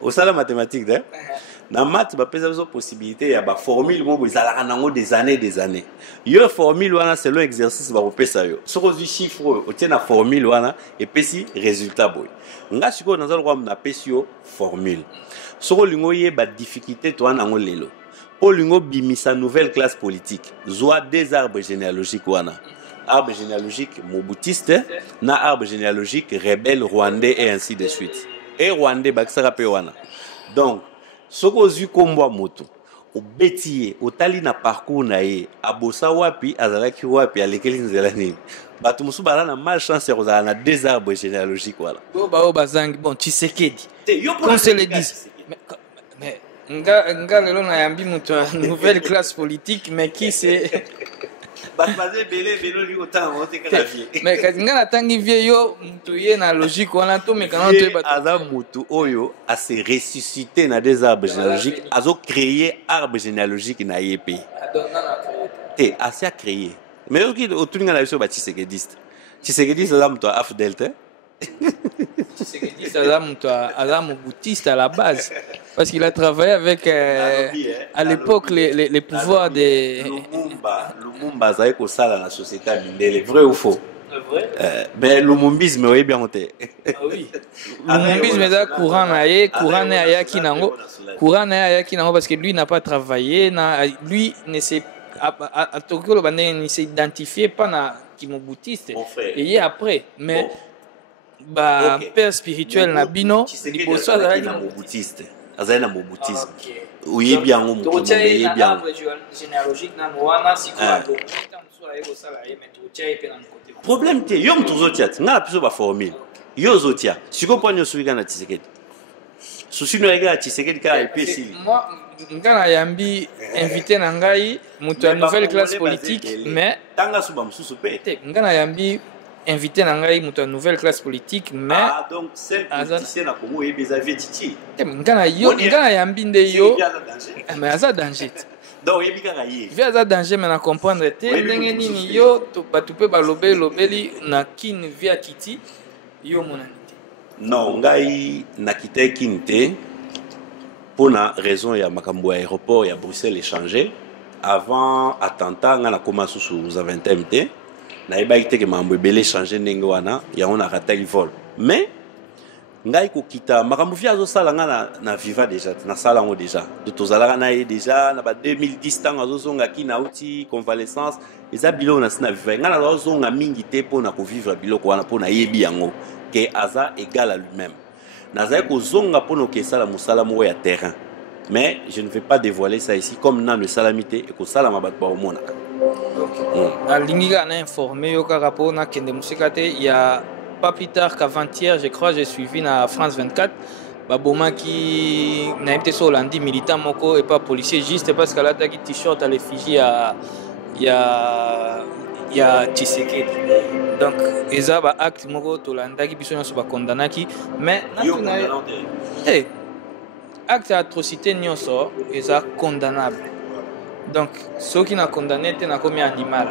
Au sala mathématique de. Na maths ba pesa so possibilité ya ba formule mo bizala nango des années. Yo formule wana c'est l'exercice ba pesa yo. Soko du chiffre o tient na formule wana et pesi résultat boy. Nga siko nazalo kwa na pesio formule. Soko lingo ye ba difficulté to wana ngo lelo. Olingo bimisa nouvelle classe politique. Zoa des arbres généalogiques wana. Arbre généalogique moboutiste, na arbre généalogique rebelle rwandais et ainsi de suite. Et rwandais baksara pe wana. Donc, soko zu kombo moto. O betiye, o tali na parcours na ye, abosa wapi, azalaki wapi, alekeli nzela nini. Batu musu bala na malchance ya na des arbres généalogiques wala. Bo bazangi bon Tshisekedi. Comme c'est le dit. Mais nga lelo na yambi mutu nouvelle classe politique mais qui c'est mais kazinga na tangi vie yo mutu ye na logique wana to mekana to ba aza mutu oyo a se ressusciter na des arbres généalogiques azo créer arbre généalogique na yepe te asia créer mais oki otuninga na biso ba Tshisekediste aza mutu af delta Tshisekedi c'est moboutiste à la base parce qu'il a travaillé avec à l'époque les pouvoirs de Lumumba ça ko sala la société mindele vrai ou faux mais lumumbisme oui bien monté oui lumumbisme est courant na ya kinango parce que lui n'a pas travaillé lui ne s'est à Tokyo le bandé ne s'est identifié pas na kimoboutiste et après mais ba père spirituel na bino liboso azali na moboutiste azali na moboutisme uyebi yango mutu yebi yango généalogique na wana sikoyo to mso ayo sala ye metu tia pe na côté problème te yo mtu zotia ngana piso ba formule yo zotia siko pwanyo suika na Tshisekedi susino ega Tshisekedi ka epesi moi ngana yambi invité na ngai mutu ya nouvelle classe politique mais tanga suba msusu pe ngana yambi invité na ngai mutu ya nouvelle classe politique mais donc celle politicien na Congo e bezavie titi ngana yambi nde yo mais aza danger donc yebi kaka ye vi aza danger mais na comprendre te ndenge nini yo to batu pe lobeli na kin via kiti yo monani te non ngai nakite kin te pona raison ya makambo ya aéroport ya Bruxelles échangé avant attentat nga na koma susu za 20 te na yebaki te ke makambo ebele échangé ndenge wana yango na rataki vol mais ngai ko kita makambo fi azosala nga na viva déjà na sala ngo déjà de tozalaka na ye déjà na ba 2010 tanga azozonga ki na uti convalescence eza biloko na sina viva nga na azozonga mingi te pona ko vivre biloko wana pona yebi yango ke aza égal à lui-même nazali kozonga pona okesala mosala moko ya terrain mais je ne vais pas dévoiler ça ici comme nano esalamité et kosalama bato baomonaka alingi kaka na informé yo kaka mpona kende mosika te ya pas plus tard qu'avant-hier, je crois, j'ai suivi na France 24. Baboma qui n'a été sur l'andi militant moko et pas policier juste parce qu'elle a un t-shirt à l'effigie à Tshisekedi. Donc, ils ont acte moko to l'anda qui biso so ba condamné qui mais acte atrocité nyonso ils ont condamnable. Donc, ceux qui n'ont condamné te na commis animal.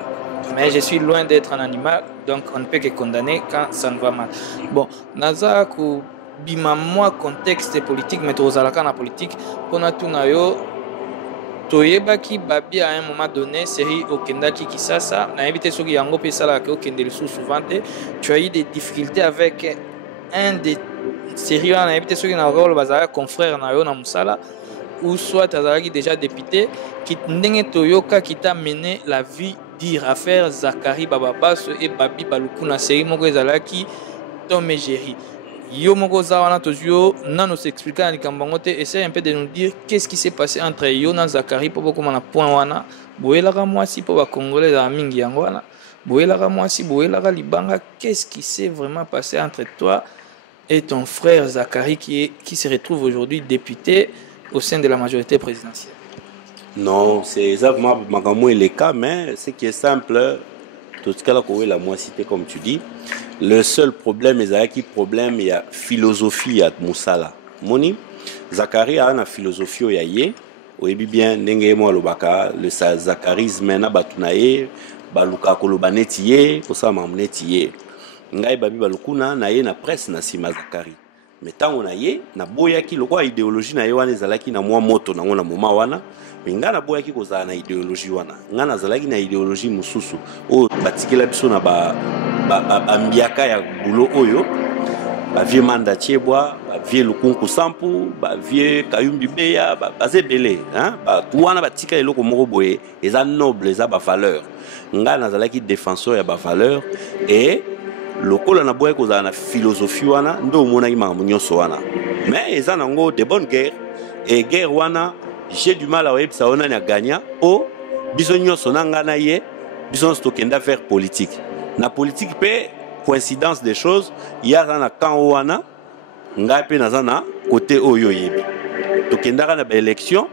Mais je suis loin d'être un animal, donc on ne peut que condamner quand ça ne va mal. Bon, naza ko bima moi contexte politique, mais tozalaka na politique, pona tunayo toyebaki babi à un moment donné, série okendaki Kisasa, na évité soki yango pe sala ke okendeli souvent tu as eu des difficultés avec un des séries na évité soki na rôle bazala confrère na yo na musala ou soit azalaki déjà député qui ndenge toyoka qui t'a mené la vie dire affaire Zakari Bababaso et Babi Balukuna série moko ezalaki Tom et Jerry. Yo moko zawana tozio nano s'expliquer en likambango te essaye un peu de nous dire qu'est-ce qui s'est passé entre yo na Zakari pour comment na point wana boelaka mwasi pour ba congolais za mingi yango wana boelaka mwasi boelaka libanga qu'est-ce qui s'est vraiment passé entre toi et ton frère Zakari qui se retrouve aujourd'hui député au sein de la majorité présidentielle? Non, c'est exactement le cas, mais ce qui est simple, tout ce qu'elle a la moi cité comme tu dis, le seul problème, il y a philosophie à Moussala. Moni, Zakari a une philosophie au yaye, au bien, n'engage moi le baka, le Zakarisme na batunaye, baluka kolobanetiye, kosa mamnetiye. Ngai babi balukuna na ye na presse na sima Zakari. Mais tant on a ye, na boya ki lokwa idéologie na ye wana ezalaki na mwa moto na ngona moma wana. Nga na boya ki kozala na idéologie wana nga na zalaki na idéologie mususu o batikela biso na ba mbiaka ya bulo oyo ba vie manda tiebwa ba vie lukunku sampu ba vie kayumbi beya ba bazebele hein ba tuwana batika eloko moko boye eza noble eza ba valeur nga na zalaki défenseur ya ba valeur et lokola na boya kozala na philosophie wana ndo mona ki makambo nyonso wana mais eza nango de bonne guerre et guerre wana j'ai du mal à voir ça on a gagné au bisogno sonanga na ye bison stokenda faire politique na politique pe coïncidence des choses il y a na camp wana nga pe na zana côté oyo yebi tokenda na ba élection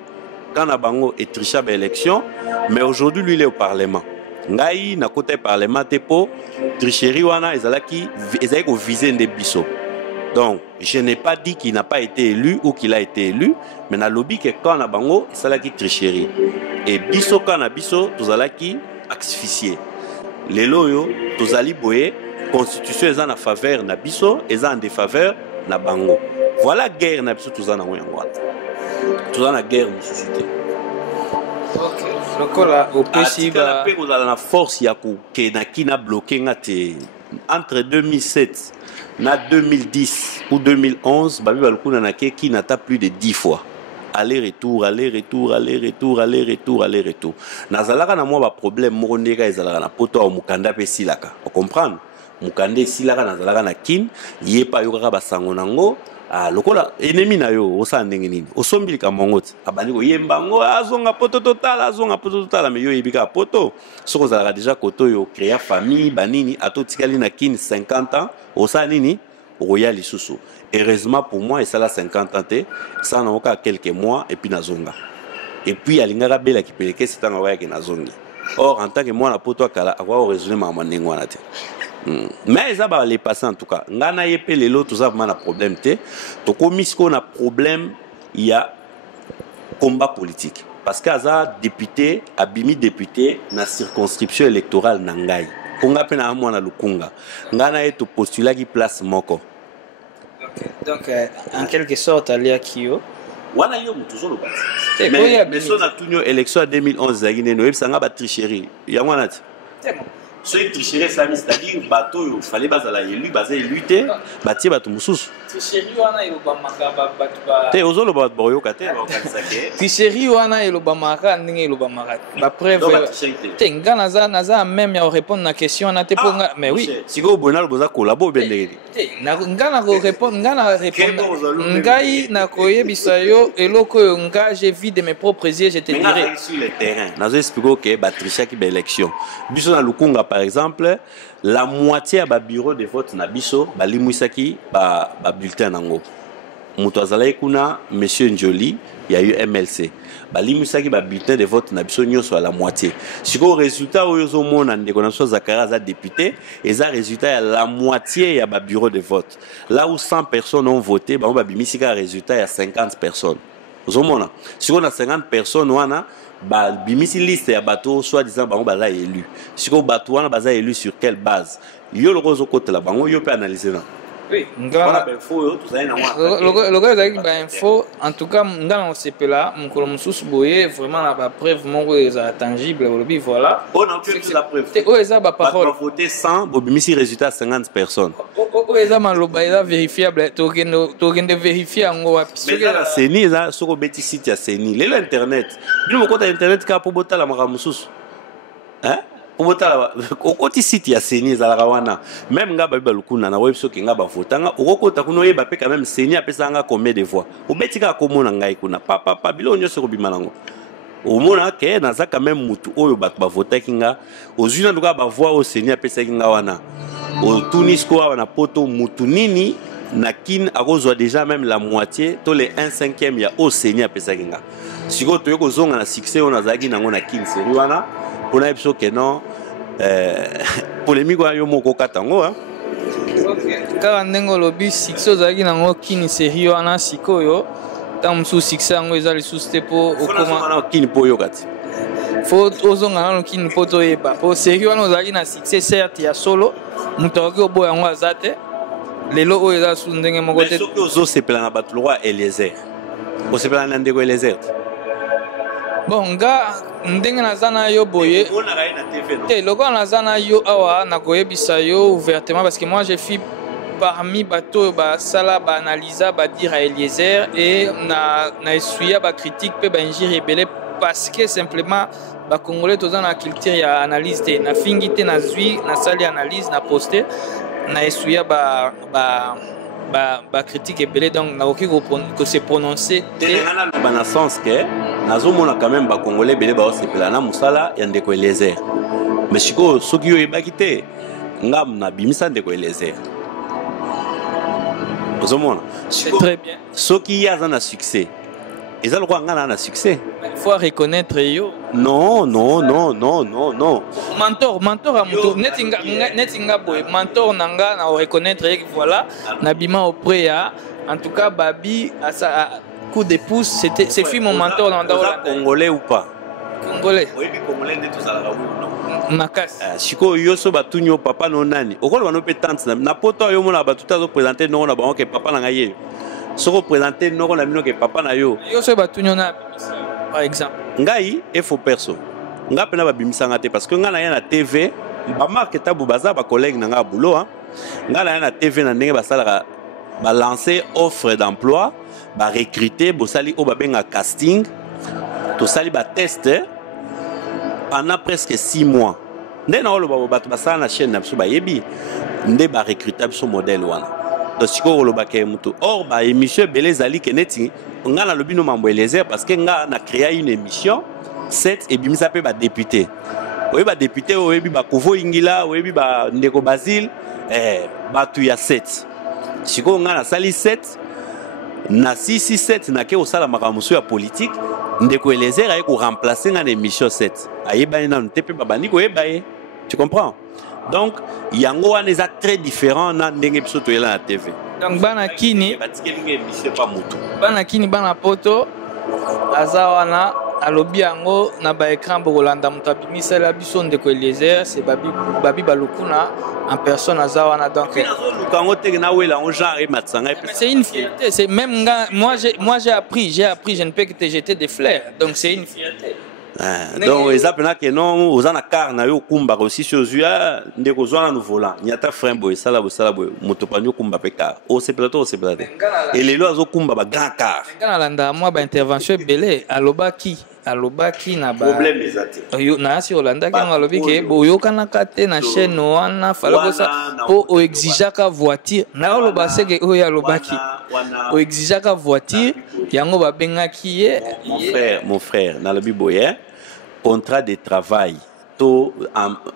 quand na bango et tricha ba élection mais aujourd'hui lui il est au parlement ngai na côté parlement te po tricherie wana ezalaki ko viser nde biso. Donc, je n'ai pas dit qu'il n'a pas été élu ou qu'il a été élu, mais na lobby que quand na bango, ça la qui tricherie. Et biso quand na biso, tous ala qui asphyxié. Les loyo, tous ali boye, constitution est en faveur na biso, est en défaveur na bango. Voilà guerre na biso tous en wangwa. Tous en guerre de société. Ok. Lokola au possible. La paix la force yaku que na qui na bloqué ngate entre 2007 na 2010 ou 2011 babi balukuna na qui n'atteint plus de 10 fois aller-retour aller-retour aller-retour aller-retour aller-retour nazalaka na moi ba problème moko ndeka ezalaka na poto au mukanda pe silaka o comprendre mukanda silaka nazalaka na kin yepa yokaka basango nango Ah, lokola ennemi na yo osa ndenge nini osombili ka mongoti abandi ko yembango azonga poto total mais yo yebika poto soko zalaka déjà koto yo créer famille banini atotikali na kini 50 ans osa nini oya lisusu heureusement pour moi et ça la 50 ans te ça na oka quelques mois et puis nazonga et puis alingaka bela kipeleke sitanga waya ke nazongi or en tant que moi na poto akala akwa résoudre ma manengo wana te. Mais ça va les passer en tout cas. Ngana yepe lelo tout ça vraiment un problème té. To komis ko na problème il y a combat politique parce que ça député abimi député na circonscription électorale nangai. Konga pe na mwana lukunga. Ngana yeto postulat qui place moko. Donc en quelque sorte alia kio wana yo mutuzo lo bati. Mais so na tunyo élection en 2011 zagine no yebsanga ba tricherie. Ya mwana ti. Ce tricherie ça c'est-à-dire bateau il fallait bazala élu bazé lutter batie bato mususu tricherie wana eloba makaba bato ba te ozolo ba boyo kate ba kansake tricherie wana eloba maka ndenge eloba maka ba preuve te ngana za même ya répondre na question na te ponga mais oui siko bonal boza collabo bendeli te ngana ko répondre ngai na koyebisa yo eloko yo nga j'ai vu de mes propres yeux je te dirai sur le terrain nazo expliquer que ba tricher ki ba élection biso na lukunga par exemple la moitié à ba bureau de vote na biso ba limwisaki ba bulletin nango muto azalaki kuna monsieur Njoli il y a eu MLC ba limwisaki ba bulletin de vote na biso nyonso à la moitié siko résultat oyo zo mona ndeko na so Zakara za député et ça résultat ya la moitié ya ba bureau de vote là où 100 personnes ont voté ba bimisika résultat ya 50 personnes zo mona siko na 50 personnes wana ba bimisi liste ya bateau soi-disant bango baza élu siko bateau wana baza élu sur quelle base yo lokozo kotela bango yo peut analyser na oui ngala info yo tout ça na lokozo ezaki ba info en tout cas ngala on sepela mukolo mususu boye vraiment na ba preuve moko eza tangible lobi voilà on a fait la preuve te o eza ba parole voter 100 bo bimisi résultat 50 personnes o eza maloba eza vérifiable to gende vérifier ngo wapi soki la seni eza soko beti site ya seni lelo internet bino mokota internet ka po botala maka mususu hein po botala okoti site ya seni ezalaka wana même nga babi balukuna na web soki nga bavotanga okokota kuno yeba pe quand même seni apesanga combien de fois obeti ka komona ngai kuna papa bilo nyonso kobima nango omona ke naza quand même mutu oyo bato bavotaki nga ozwi na nduka bavoix oyo seni apesaki nga wana otunisko awa na poto mutu nini na kin akozwa déjà même la moitié to les 1/5 ya o seni apesaki nga siko toyo kozonga na succès on azaki nango na kin seri wana pona biso ke non polémique wa yo moko katango hein kaka ndenge olobi succès ozalaki nango kin seri wana sikoyo tant musu succès yango eza lisusu te po okoma kin po yo kati fo ozonga nano kin po toyeba po seri wana ozalaki na succès certes ya solo mutu akoki oboya yango aza te lelo oyo eza su ndenge moko te soki ozosepela na bato lokwa Eliezer osepela na ndeko Eliezer bon nga ndenge naza na yo boye te lokola naza na yo awa nakoyebisa yo ouvertement parce que moi je suis parmi bato oyo basala baanalysa badire à Eliezer et na essuya bacritique mpe bainjire ebele parce que simplement bakongolais toza na culture ya analyse te nafingi te nazwi nasali analyse na poste na essuya ba critique ebele donc nakoki ko se prononcer te na sens que nazomona quand même bakongolais ebele baosepela na mosala ya ndeko Eliezer mais sikoyo soki yo oyebaki te nga nabimisa ndeko Eliezer ozomona très bien soki ye aza na succès eza lokwa nga na succès il faut reconnaître yo non mentor a mutu neti nga boye mentor nanga na reconnaître ye voilà nabima auprès ya en tout cas babi à sa coup de pouce c'est fui mon mentor dans la congolais ou pas congolais oui congolais ndeto za la non makasi siko yo so batunyo papa no nani okolo bano pe tante na poto yo mona batuta zo présenter non na bango ke papa na ngaye so représenter non na mino ke papa na yo so batunyo na par exemple ngai e faux perso nga pena babimisa ngate parce que nga na ya na TV ba marque tabu baza ba collègue na nga boulot hein nga na ya na TV na ndenge basala ba lancer offre d'emploi ba recruter bosali o ba benga casting to sali ba test pendant presque 6 mois nde na olo ba bato basala na chaîne na biso ba yebi nde ba recruter biso modèle wana donc siko olobaka mutu or ba émission belé zali keneti nga na lobino mambo Eliezer parce que nga na créé une émission 7 et bimisa pe ba député oyebi ba député oyebi ba Kovo Ingila oyebi ba Ndeko Basile batu ya 7 siko nga na sali 7 na 667 na ke osala makambo ya politique Ndeko Eliezer aye ko remplacer nga na émission 7 ayeba na ntepe babandi ko yeba ye tu comprends donc yango wana eza très différent na ndenge biso toyela na TV donc bana kini batikelinga émission pa mutu bana kini bana poto aza wana alobi yango na ba écran bokolanda mutu abimisala biso Ndeko Eliezer c'est babi balukuna en personne aza wana donc c'est une fierté c'est même moi j'ai appris je ne peux que te jeter des fleurs donc c'est une fierté. Donc les appels que non aux ana car na yo kumba aussi sur yeux Ndeko zwana nous volant nyata frère boy sala boy motopanyo kumba peka o c'est plateau et les lois zo kumba ba grand car kana landa moi ba intervention belé alobaki na ba problème ezate yo na si Olanda ki ngalobi ke boyo kana kate na chaîne wana fala ça po o exijaka voiture na oloba seke o ya lobaki o exijaka voiture yango ba bengaki ye mon frère na lobi boye contrat de travail to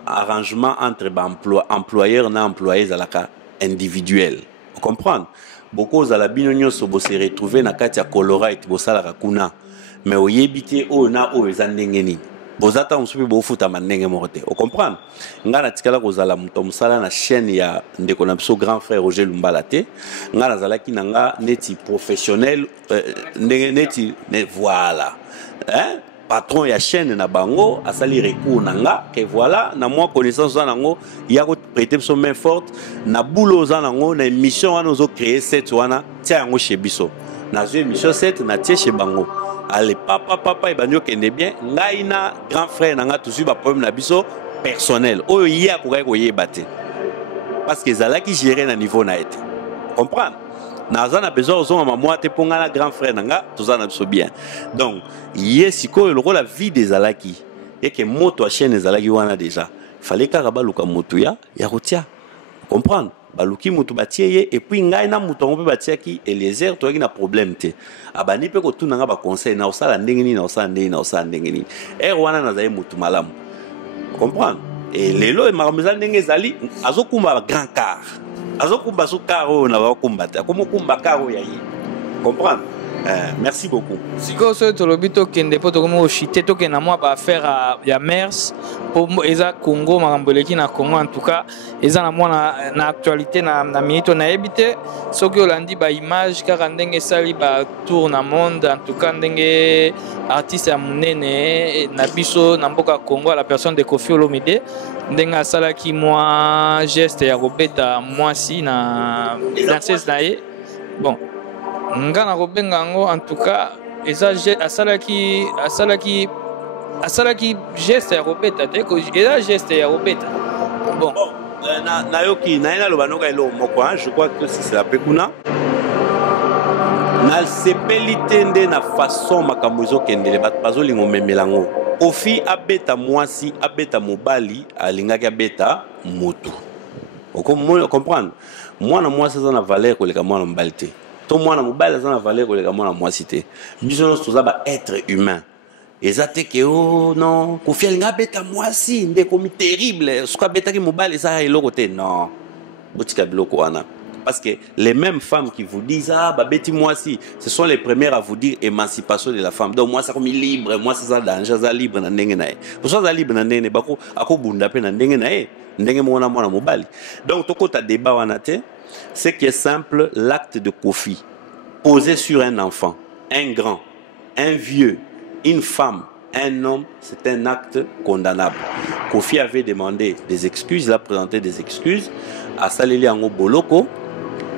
arrangement entre employeur na employé zalaka individuel vous comprenez beaucoup za la binonyo so bo se retrouver na kati ya Colorite bo sala kuna mais oyebite o na o ezandenge nini bozata musupe bo futa manenge morte vous comprenez ngana tikala kozala muto musala na chaîne ya Ndeko na biso grand frère Roger Lumbala te ngana zalaki nanga neti professionnel neti voilà hein patron ya chaîne na bango asali recours nanga que voilà na moi connaissance nango ya ko prêter son main forte na boulot nango na émission wana ozo créer cette wana tia yango chez biso na zo émission 7 na tie chez bango allez papa ebanyo kende bien ngai na grand frère nanga toujours ba problème na biso personnel oyo ya ko yeba te parce que zalaki gérer na niveau na été comprendre naza na besoin ozo mama te ponga na grand frère nanga tozana biso bien donc yesiko le la vie des alaki et que moto a chaîne ezalaki wana déjà fallait kaka baluka moto ya rotia comprendre baluki moto batie et puis ngai na moto ngombe batiaki Eliezer toyaki na problème te abani pe ko tunanga ba conseil na osala ndenge nini na osala ndenge nini wana nazaye moto malamu comprendre et lelo e makameza ndenge ezali azokumba grand car azokumba so karo na bakumba ta komo kumba karo ya yi comprendre. Merci beaucoup. Siko so tolobi to kende poto komo chité to kena moi ba faire ya mers pour eza Congo makamboleki na Congo en tout cas eza na moi na actualité na minute na ebité soki olandi ba image car ndenge sali ba tour na monde en tout cas ndenge artiste ya munene na biso na mboka Congo la personne de Koffi Olomide ndenge asalaki moi geste ya kobeta mwasi na danseuse na ye bon ngana kobenga ngo en tout cas eza asalaki geste ya kobeta te ko eza geste ya kobeta bon na yoki na ina lobanoka elo moko je crois que c'est la pekuna na sepelite nde na façon makambo ezokendele bato bazolinga omemelango Koffi abeta mwasi abeta mobali alingaki abeta motu comprendre mwana mwasi aza na valeur koleka mwana mobali te to mwana mobali aza na valeur koleka mwana mwasi te biso nyonso toza ba être humain eza te ke oh non Koffi alinga abeta mwasi nde komi terrible soki abetaki mobali ezaka eloko te non botika biloko wana parce que les mêmes femmes qui vous disent ah babeti mwasi ce sont les premières à vous dire émancipation de la femme donc moi ça comme libre moi ça danger ça libre na ndenge nae pour ça libre na ndenge bako akobunda pe na ndenge nae ndenge mona mwana mobali donc tokota débat wana te ce qui est simple l'acte de Koffi posé sur un enfant un grand un vieux une femme un homme c'est un acte condamnable Koffi avait demandé des excuses il a présenté des excuses à Saleli Ango Boloko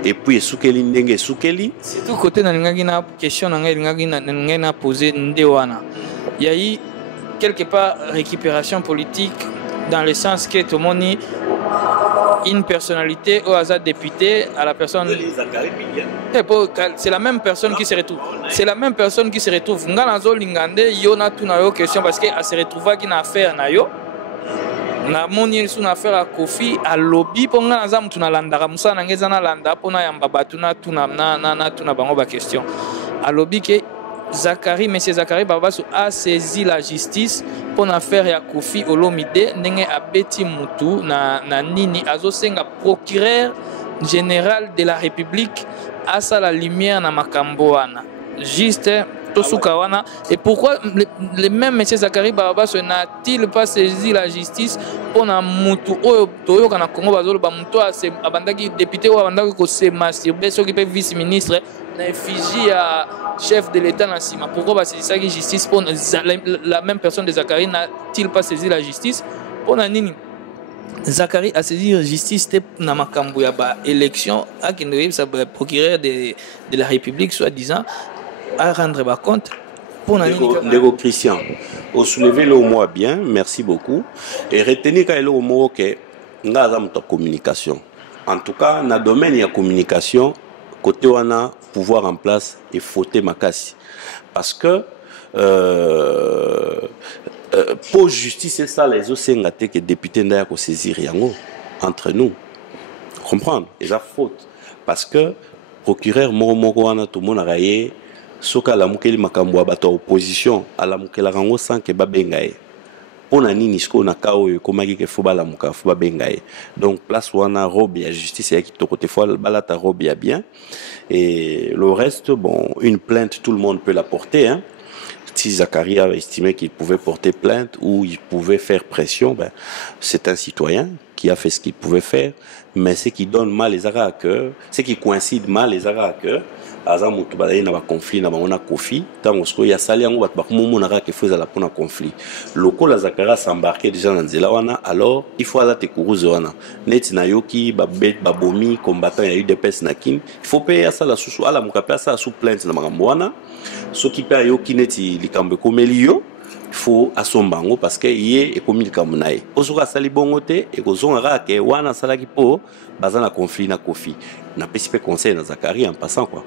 et puis soukeli ndenge soukeli surtout côté na ngaki na question na ngaki na poser ndewana il y a eu quelque part récupération politique dans le sens que tout le monde une personnalité au hasard député à la personne c'est la même personne qui se retrouve c'est la même personne qui se retrouve ngana zo lingande yo na tuna yo question parce que elle se retrouve qui na affaire na yo na moni sous na affaire à Kofi à lobby pour nga naza mutu na landaka musa na ngeza na landa pona yamba batuna tuna na tuna bango ba question à lobby que Zakari, monsieur Zakari Barbasso a saisi la justice pour l'affaire ya Kofi Olomide ndenge abeti mutu na nini azosenga procureur général de la République à sa la lumière na makambo wana juste Tosukawana. Et pourquoi le même monsieur Zakari Barbasso n'a-t-il pas saisi la justice pour na mutu oyo toyo kana Congo bazolo ba mutu abandaki député ou abandaki ko se masturber ceux qui peut vice-ministre na effigie à chef de l'État na sima. Pourquoi ba saisir la justice pour la même personne de Zakari n'a-t-il pas saisi la justice pour na nini? Zakari a saisi la justice na makambo ya ba élection à qui ne procureur de la République soi-disant à rendre compte pour Ndego Christian, au soulever le mot bien, merci beaucoup. Et retenir qu'il y a le mot que nous avons communication. En tout cas, dans le domaine de la communication, côté on a pouvoir en place et fauter makasi. Parce que pour justice, c'est ça les autres que les députés n'ont pas saisir entre nous. Comprendre? Et ça faute. Parce que procureur Moro wana tout le monde a rayé. Soka la mukeli makambo bato opposition ala mukela rango sans que babengaye pona nini sko na kao komaki ke foba la muka foba bengaye donc place wana robe ya justice ya kitoko te fois balata robe ya bien et le reste bon une plainte tout le monde peut la porter hein. Si Zakari a estimé qu'il pouvait porter plainte ou il pouvait faire pression, ben, c'est un citoyen qui a fait ce qu'il pouvait faire, mais ce qui donne mal les arats à cœur, ce qui coïncide mal les arats à cœur, azam mutu balaye na ba conflit na bango na Kofi tango sko ya sali yango bat bakumu na ka ke feza la pona conflit loko la Zakara s'embarquer déjà dans nzela wana alors il faut ala te kuruze wana net na yoki ba bet ba bomi combattant ya UDPS na kin il faut payer ça la susu ala mukape ça sous plainte na makambo wana so ki pa yoki neti likambe komelio il faut asombango parce que yé et comme il kamunaye osoka sali bongo te et kozonga ke wana sala ki po bazana conflit na Kofi na pesipe conseil na Zakari en passant quoi.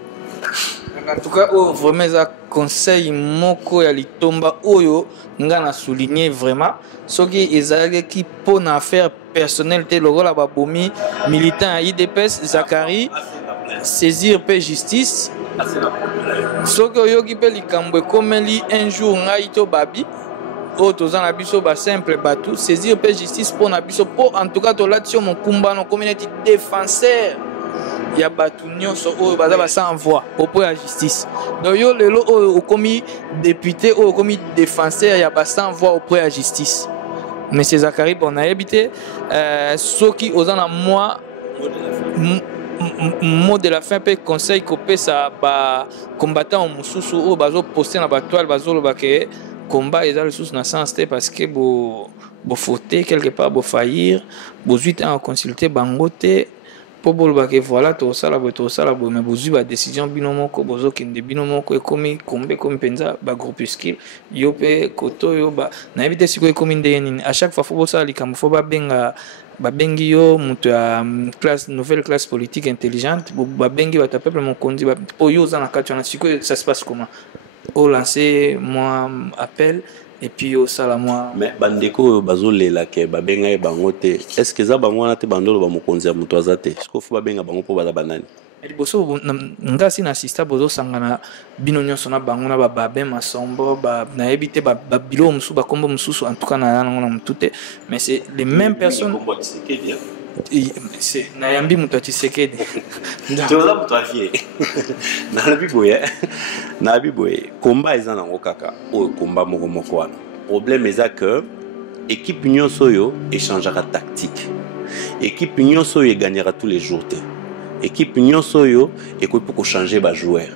En tout cas, vraiment, ça conseil moko ya litomba oyo nga na souligner vraiment ce qui est qui pour une affaire personnelle te logo la babomi militant à IDPS Zakari saisir pe justice ce que yo ki pe likambo komeli un jour ngai to babi autres en abisso ba simple batou saisir pe justice pour na biso pour en tout cas to là sur mon combat no communauté défenseur. Il y a batu nyonso oyo baza ba sans voix pour la justice donc yo lelo oyo komi député oyo komi défenseur ya ba sans voix auprès de la justice monsieur Zakari bon a habité soki ozana moi mot de la fin pe conseil ko pesa ba combattant mususu oyo bazo poster na ba toile bazo loba ke combat ezali sous na sens te parce que bo fauter quelque part bo faillir bo zuite en consulter bangote pour que voilà tout ça mais vous avez décision binomoko bozo kinde binomoko ekomi kombe comme penza ba groupuscule yo pe koto yo ba na éviter siko ekomi ndeni à chaque fois faut ça likambo faut ba bengi yo mutu ya classe nouvelle classe politique intelligente ba bengi ba peuple mon kondi ba po yo za na kati na siko ça se passe comment au lancer moi appel et puis au salama mais bandeko bazolela ke babenga e bangote est-ce que za bango na te bandolo ba mokonzi ya mutu azate est-ce que faut babenga bango po baza banani liboso ngasi na sista bozo sangana bino nyonso na bango na babe masombo ba na ebite ba bilo musu ba kombo mususu en tout cas na na mutute mais c'est les mêmes personnes c'est na yambi mutu Tshisekedi ndola mutu afie na biboye combat ezana ngokaka o combat moko wana problème eza que équipe nyonso yo échangera tactique équipe nyonso yo gagnera tous les jours te équipe nyonso yo ekoki pour changer ba joueur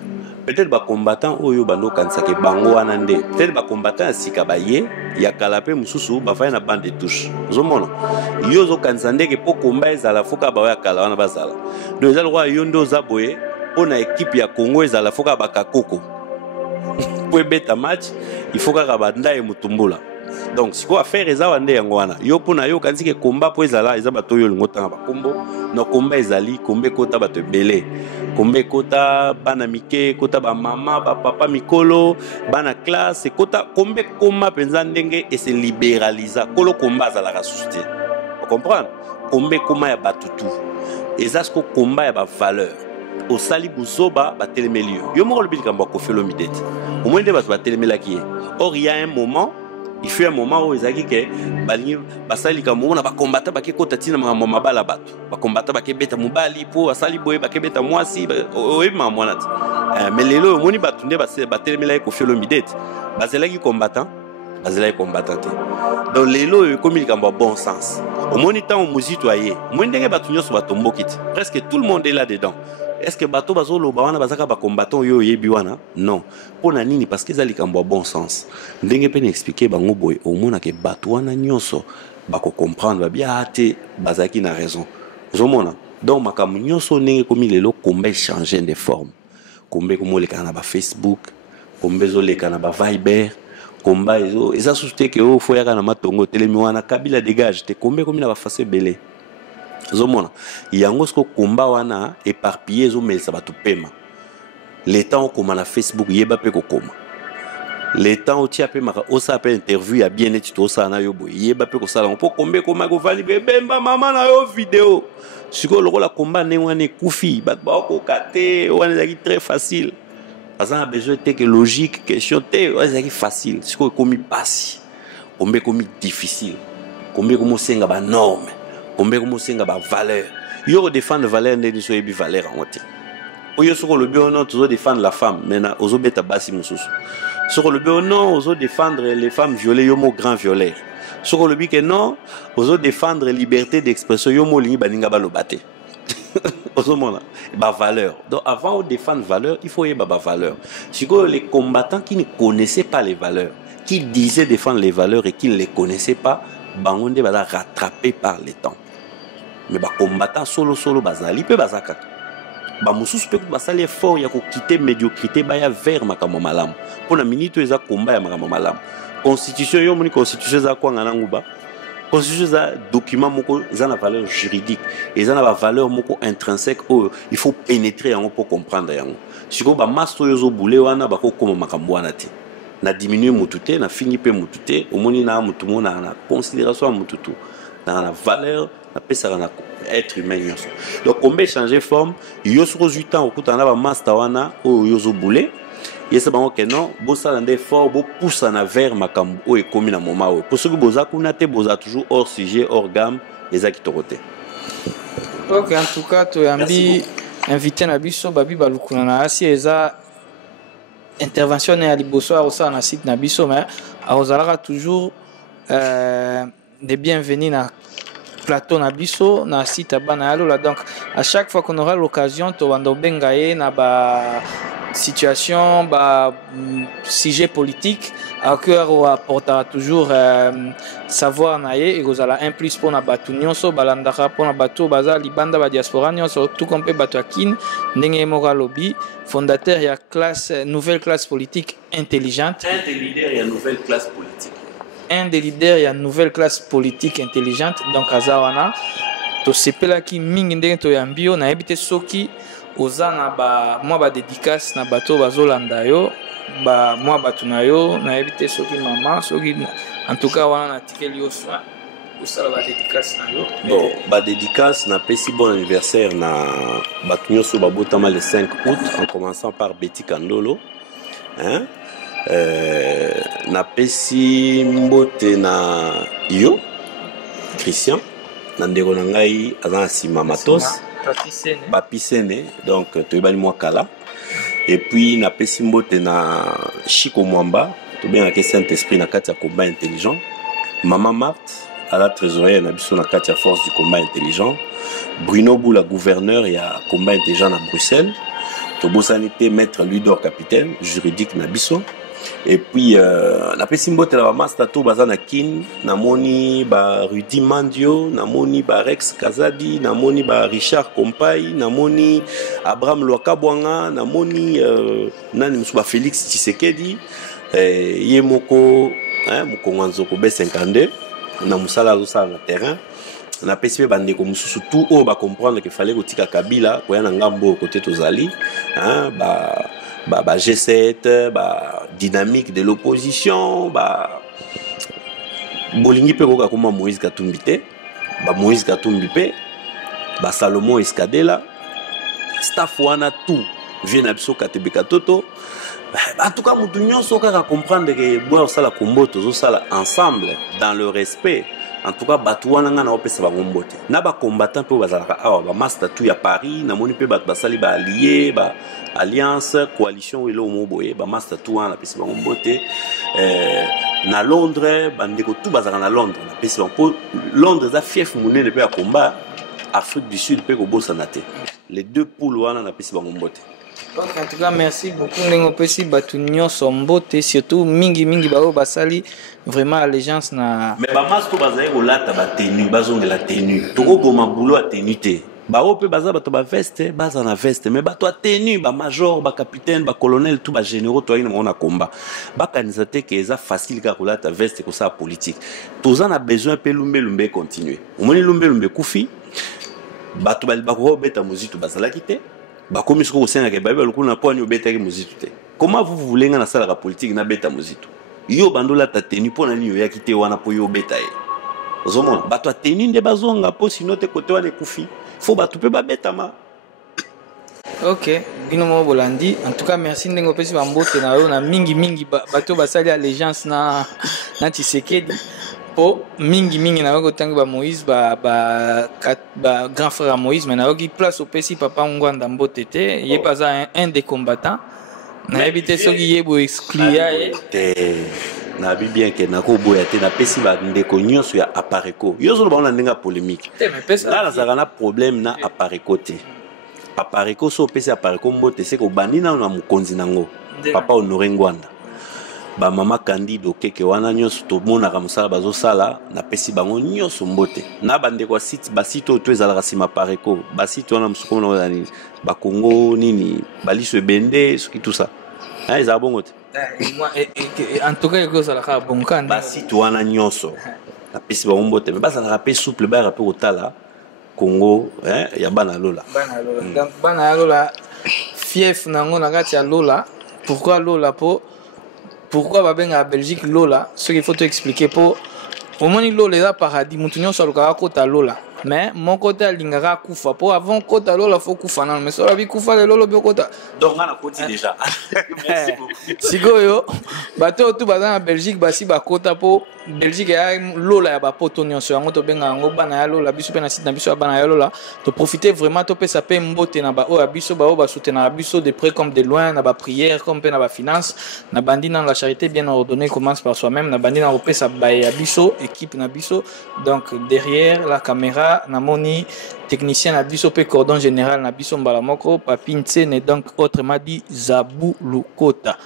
peut-être ba combattant oyo bando kansake bango wana nde peut-être ba combattant sika baye ya kalape mususu ba fa na bande de touche zomona yo zo kansande ke po combat ezala foka ba ya kala wana bazala donc ezala roi yo ndo zaboye ona équipe ya Congo ezala foka ba kakoko pour beta match il faut ka banda e mutumbula donc si quoi faire eza wande yango wana yo pona yo kansike combat po ezala eza bato yo lingota ba kombo no combat ezali kombe kota bato belé kombe kota bana mike kota ba mama ba papa mikolo bana classe kota kombe koma penza ndenge et se libéraliser kolo combat za la susciter comprendre kombe koma ya batutu ezasko komba ya ba valeur osali buzoba batelemeli yo moko lobi likambo ya Koffi Olomide au moins nde bato batelemelaki ye. Or il y a un moment, il fut un moment où ezalaki ke balingi basali likambo na bakombata bakekota tina makambo mabala bato bakombata bakebeta mobali po asali boye bakebeta mwasi oyeba mwana ti mais lelo omoni bato nde batelemelaki Koffi Olomide bazelaki combattant te. Donc lelo ekomi likambo ya bon sens omoni ntango mozito aye omoni ndenge bato nyonso batomboki ti presque tout le monde est là dedans. Est-ce que bato bazoloba wana bazaka ba combattant yo yebi wana? Non. Pona nini parce que ezali likambo ya bon sens. Ndenge pe na expliquer bango boye omona ke bato wana nyonso bako comprendre ba bien te bazaki na raison. Ozomona. Donc makambo nyonso ndenge komi lelo kombe changer de forme. Kombe komo leka na ba Facebook, kombe zo leka na ba Viber, komba ezo eza susute ke o foyaka na matongo telemi wana Kabila dégage te kombe komi na ba face belé. Zomona yango sko komba wana éparpillé zo melisa batu pema le temps okoma na Facebook yeba pe kokoma le temps otia pe maka osa pe interview ya bien eti to sana yo boy yeba pe ko sala po kombe koma ko vali bemba mama na yo vidéo siko lokola komba ne wana ekufi bat ba ko kate wana zaki très facile azana besoin technologique question te wana zaki facile siko komi pasi kombe komi difficile kombe komo senga ba norme kombe komo senga ba valeur yo défendre valeur ndeni so yebi valeur en wote oyo soko le bien non toujours défendre la femme maintenant ozo beta basi mususu soko le bien non ozo défendre les femmes violées yo mo grand violeur soko le bi que non ozo défendre liberté d'expression yo mo lingi baninga balobate ozo mona ba valeur. Donc avant de défendre valeur il faut yeba ba valeur siko les combattants qui ne connaissaient pas les valeurs qui disaient défendre les valeurs et qui ne les connaissaient pas bangonde bala rattrapé par le temps. Mais ba combattant solo bazali pe bazaka ba mususu pe basali effort ya ko quitter médiocrité ba ya vers makambo malamu pona minute eza komba ya makambo malamu constitution yo moni constitution za kwa ngana nguba constitution za document moko za na valeur juridique et za na ba valeur moko intrinsèque il faut pénétrer yango pour comprendre yango siko ba master yo zo boule wana ba ko koma makambo wana te na diminuer mutute na fini pe mutute omoni na mutu mona na considération mututu na valeur na pesa na être humain nyonso. Donc kombe changer forme yo sur 8 ans okutana ba master wana o yo zo boule yesa bango ke non bosala nde fort bo poussa na vers makambo o ekomi na moment o pour ce que boza kuna te boza toujours hors sujet hors gamme ezaki torote. OK, en tout cas to yambi invité na biso babi balukuna na asi eza intervention à liboso a aussi na site na biso mais azalaka toujours de bienvenue na plateau na biso na site abana alola. Donc à chaque fois qu'on aura l'occasion to wando bengaye na ba situation ba sujet politique à cœur ou apportera toujours savoir naie et gozala un plus pour na batu nyonso balandaka pour na batu baza libanda ba diaspora nyonso tout compte batu akin ndenge moka lobby fondateur ya classe nouvelle classe politique intelligente un des leaders ya nouvelle classe politique nouvelle classe politique intelligente. Donc azawana to sepelaki mingi ndenge to yambio na ebite soki oza na ba moi ba dédicace na bato bazolanda yo ba moi batu na yo na ebite soki mama soki en tout cas wana na tikeli yo soin usala ba dédicace na yo. Bon ba dédicace na pesi bon anniversaire na batu nyoso babotama le 5 août en commençant par Betty Kandolo hein na pesi mbote na yo Christian na ndeko na ngai azana sima matos bapisene donc toyebani mwa kala et puis na pesi mbote na Chiko Mwamba to bien avec Saint-Esprit na kati ya combat intelligent Maman Marthe à la trésorière na biso na kati ya force du combat intelligent Bruno Boula gouverneur ya combat intelligent na Bruxelles to bosanité maître Ludor capitaine juridique na biso. Et puis na pesi mbote la master to bazana kin namoni ba Rudy Mandio namoni ba Rex Kazadi namoni ba Richard Kompai namoni Abraham Lwakabwanga namoni nani musuba Félix Tshisekedi ye moko mukongwanzo ko B52 na musala zo na terrain na pesi pe bande ko mususu tout o ba comprendre que fallait kotika Kabila ko yana ngambo côté tozali ba G7 ba dynamique de l'opposition ba bolingi pe koka koma Moïse Katumbi te ba Moïse Katumbi pe ba Salomon Escadela staff wana tout vient na biso Katebe Katoto. En tout cas mutu nyonso kaka comprendre que boire ça la combo tozo sala ensemble dans le respect. En tout cas batu wana nga na opesa bango mbote na ba combattant pe bazalaka awa ba master tout ya Paris na moni pe batu basali ba allié ba alliance coalition elo moboye ba master tout wana pesa bango mbote na Londres bandeko tout bazalaka na Londres na pesa bango Londres za fief munene pe ya combat Afrique du Sud pe ko bossa naté les deux poules wana na pesa bango mbote. En tout cas, merci beaucoup. Nous aussi Batunio Sombote, surtout mingi bao basali vraiment allégeance na. Mais ba mas to bazaye ko lata ba tenue, bazonge la tenue. Toko ko mabulo a tenue te. Ba ope baza bato ba veste, baza na veste, mais bato a tenue, ba major, ba capitaine, ba colonel, tout ba généraux to ina mona combat. Ba kanizate ke eza facile ka ko lata veste ko sa politique. Toza na besoin pe lumbe continuer. Omoni lumbe kufi. Bato ba ko beta muzito bazala kite. Bakomi soko osenga ke babe lokuna po ani obeta ke muzito te. Comment vous voulez nga na sala la politique na beta muzito? Yo bandola ta tenu pona ni yo yakite wana po yo beta e. Ozomona bato tenu nde bazonga po sino te kote wana kufi. Faut bato pe ba beta ma. OK, bino mo bolandi. En tout cas, merci ndengo pesi bambote na yo na mingi bato basali allégeance na Tshisekedi. Po mingi na wako tangi ba Moïse ba grand frère Moïse mais na wako place au pesi papa ngwanda mbote te ye pas un des combattants na habité soki ye bo exclure na bi bien que na ko boya te na pesi ba ndeko nyonso ya apareko yo zo ba na ndenga polémique là na zaka na problème na apareko te apareko so pesi apareko mbote c'est ko bandina na mukonzi nango papa Honoré Ngwanda ba mama Candido keke wana nyonso to mona ka musala bazo sala na pesi bango nyonso mbote na bande kwa site ba site to ezala sima pareko ba site wana musuko na wana ba Congo nini baliso bende soki tout ça hein ezala bongo te en tout cas ko sala ka bonka ba site wana nyonso na pesi bango mbote mais ba sala ka pe souple ba rapper otala Congo hein ya bana lola donc bana lola fief nango na kati ya lola pourquoi lola pourquoi babenga Belgique lola ce qu'il faut te expliquer pour au moins lola là paradis mutunyo sur le kota lola mais mon côté lingara kufa pour avant kota lola faut kufa non mais sur la vie kufa le lola bio kota donc on a côté déjà merci beaucoup sigoyo bato tout bazana na Belgique basi ba kota pour Belgique ya lola ya ba potonyo sur ngo to benga ngo bana ya lola biso pe na site na biso bana ya lola to profiter vraiment to pe ça pe mbote na ba o biso ba o ba soutenir biso de près comme de loin na ba prière comme pe na ba finance na bandi dans la charité bien ordonnée commence par soi-même na bandi na pe ça ba ya biso équipe na biso donc derrière la caméra na moni technicien na biso pe cordon général na biso mbala moko papi nsene donc autrement dit Zabu Lukota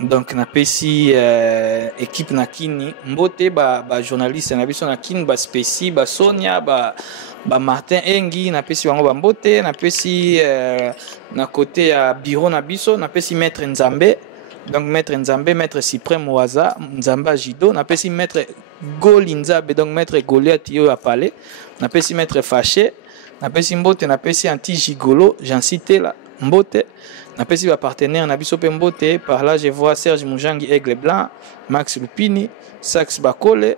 donc na pesi équipe na kini mbote ba journaliste na biso na kini ba spéci ba Sonia ba Martin Engi na pesi wango ba mbote na pesi na côté ya bureau na biso na pesi maître Nzambe donc maître Nzambe maître Cyprien Oaza Nzamba Jido na pesi maître Golinzabe donc maître Goliath yo a parlé na pesi maître Fâché na pesi mbote na pesi anti gigolo j'en cité là mbote na pesi ba partenaire na biso pe mbote par là je vois Serge Moujangi Aigle Blanc Max Lupini Sax Bakole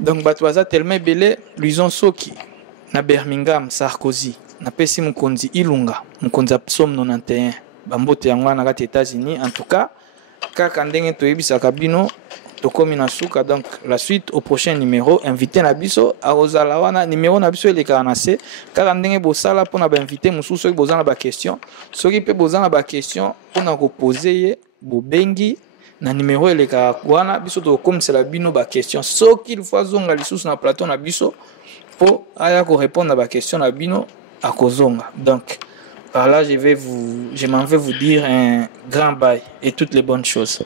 donc batwaza tellement belé Luison Soki na Birmingham Sarkozy na pesi mukonzi Ilunga mukonzi Psom 91 ba mbote yango na kati États-Unis en tout cas kaka ndenge toyebisaka bino tokomi na suka donc la suite au prochain numéro invité na biso arozala wana numéro na biso eleka na se kaka ndenge bosala pona ba invité mususu soki bozana ba question soki pe bozana ba question pona ko poser ye bobengi na numéro eleka wana biso to komisela bino ba question soki il faut zonga lisusu na plateau na biso po aya ko répondre à ba question na bino akozonga donc par là je m'en vais vous dire un grand bye et toutes les bonnes choses.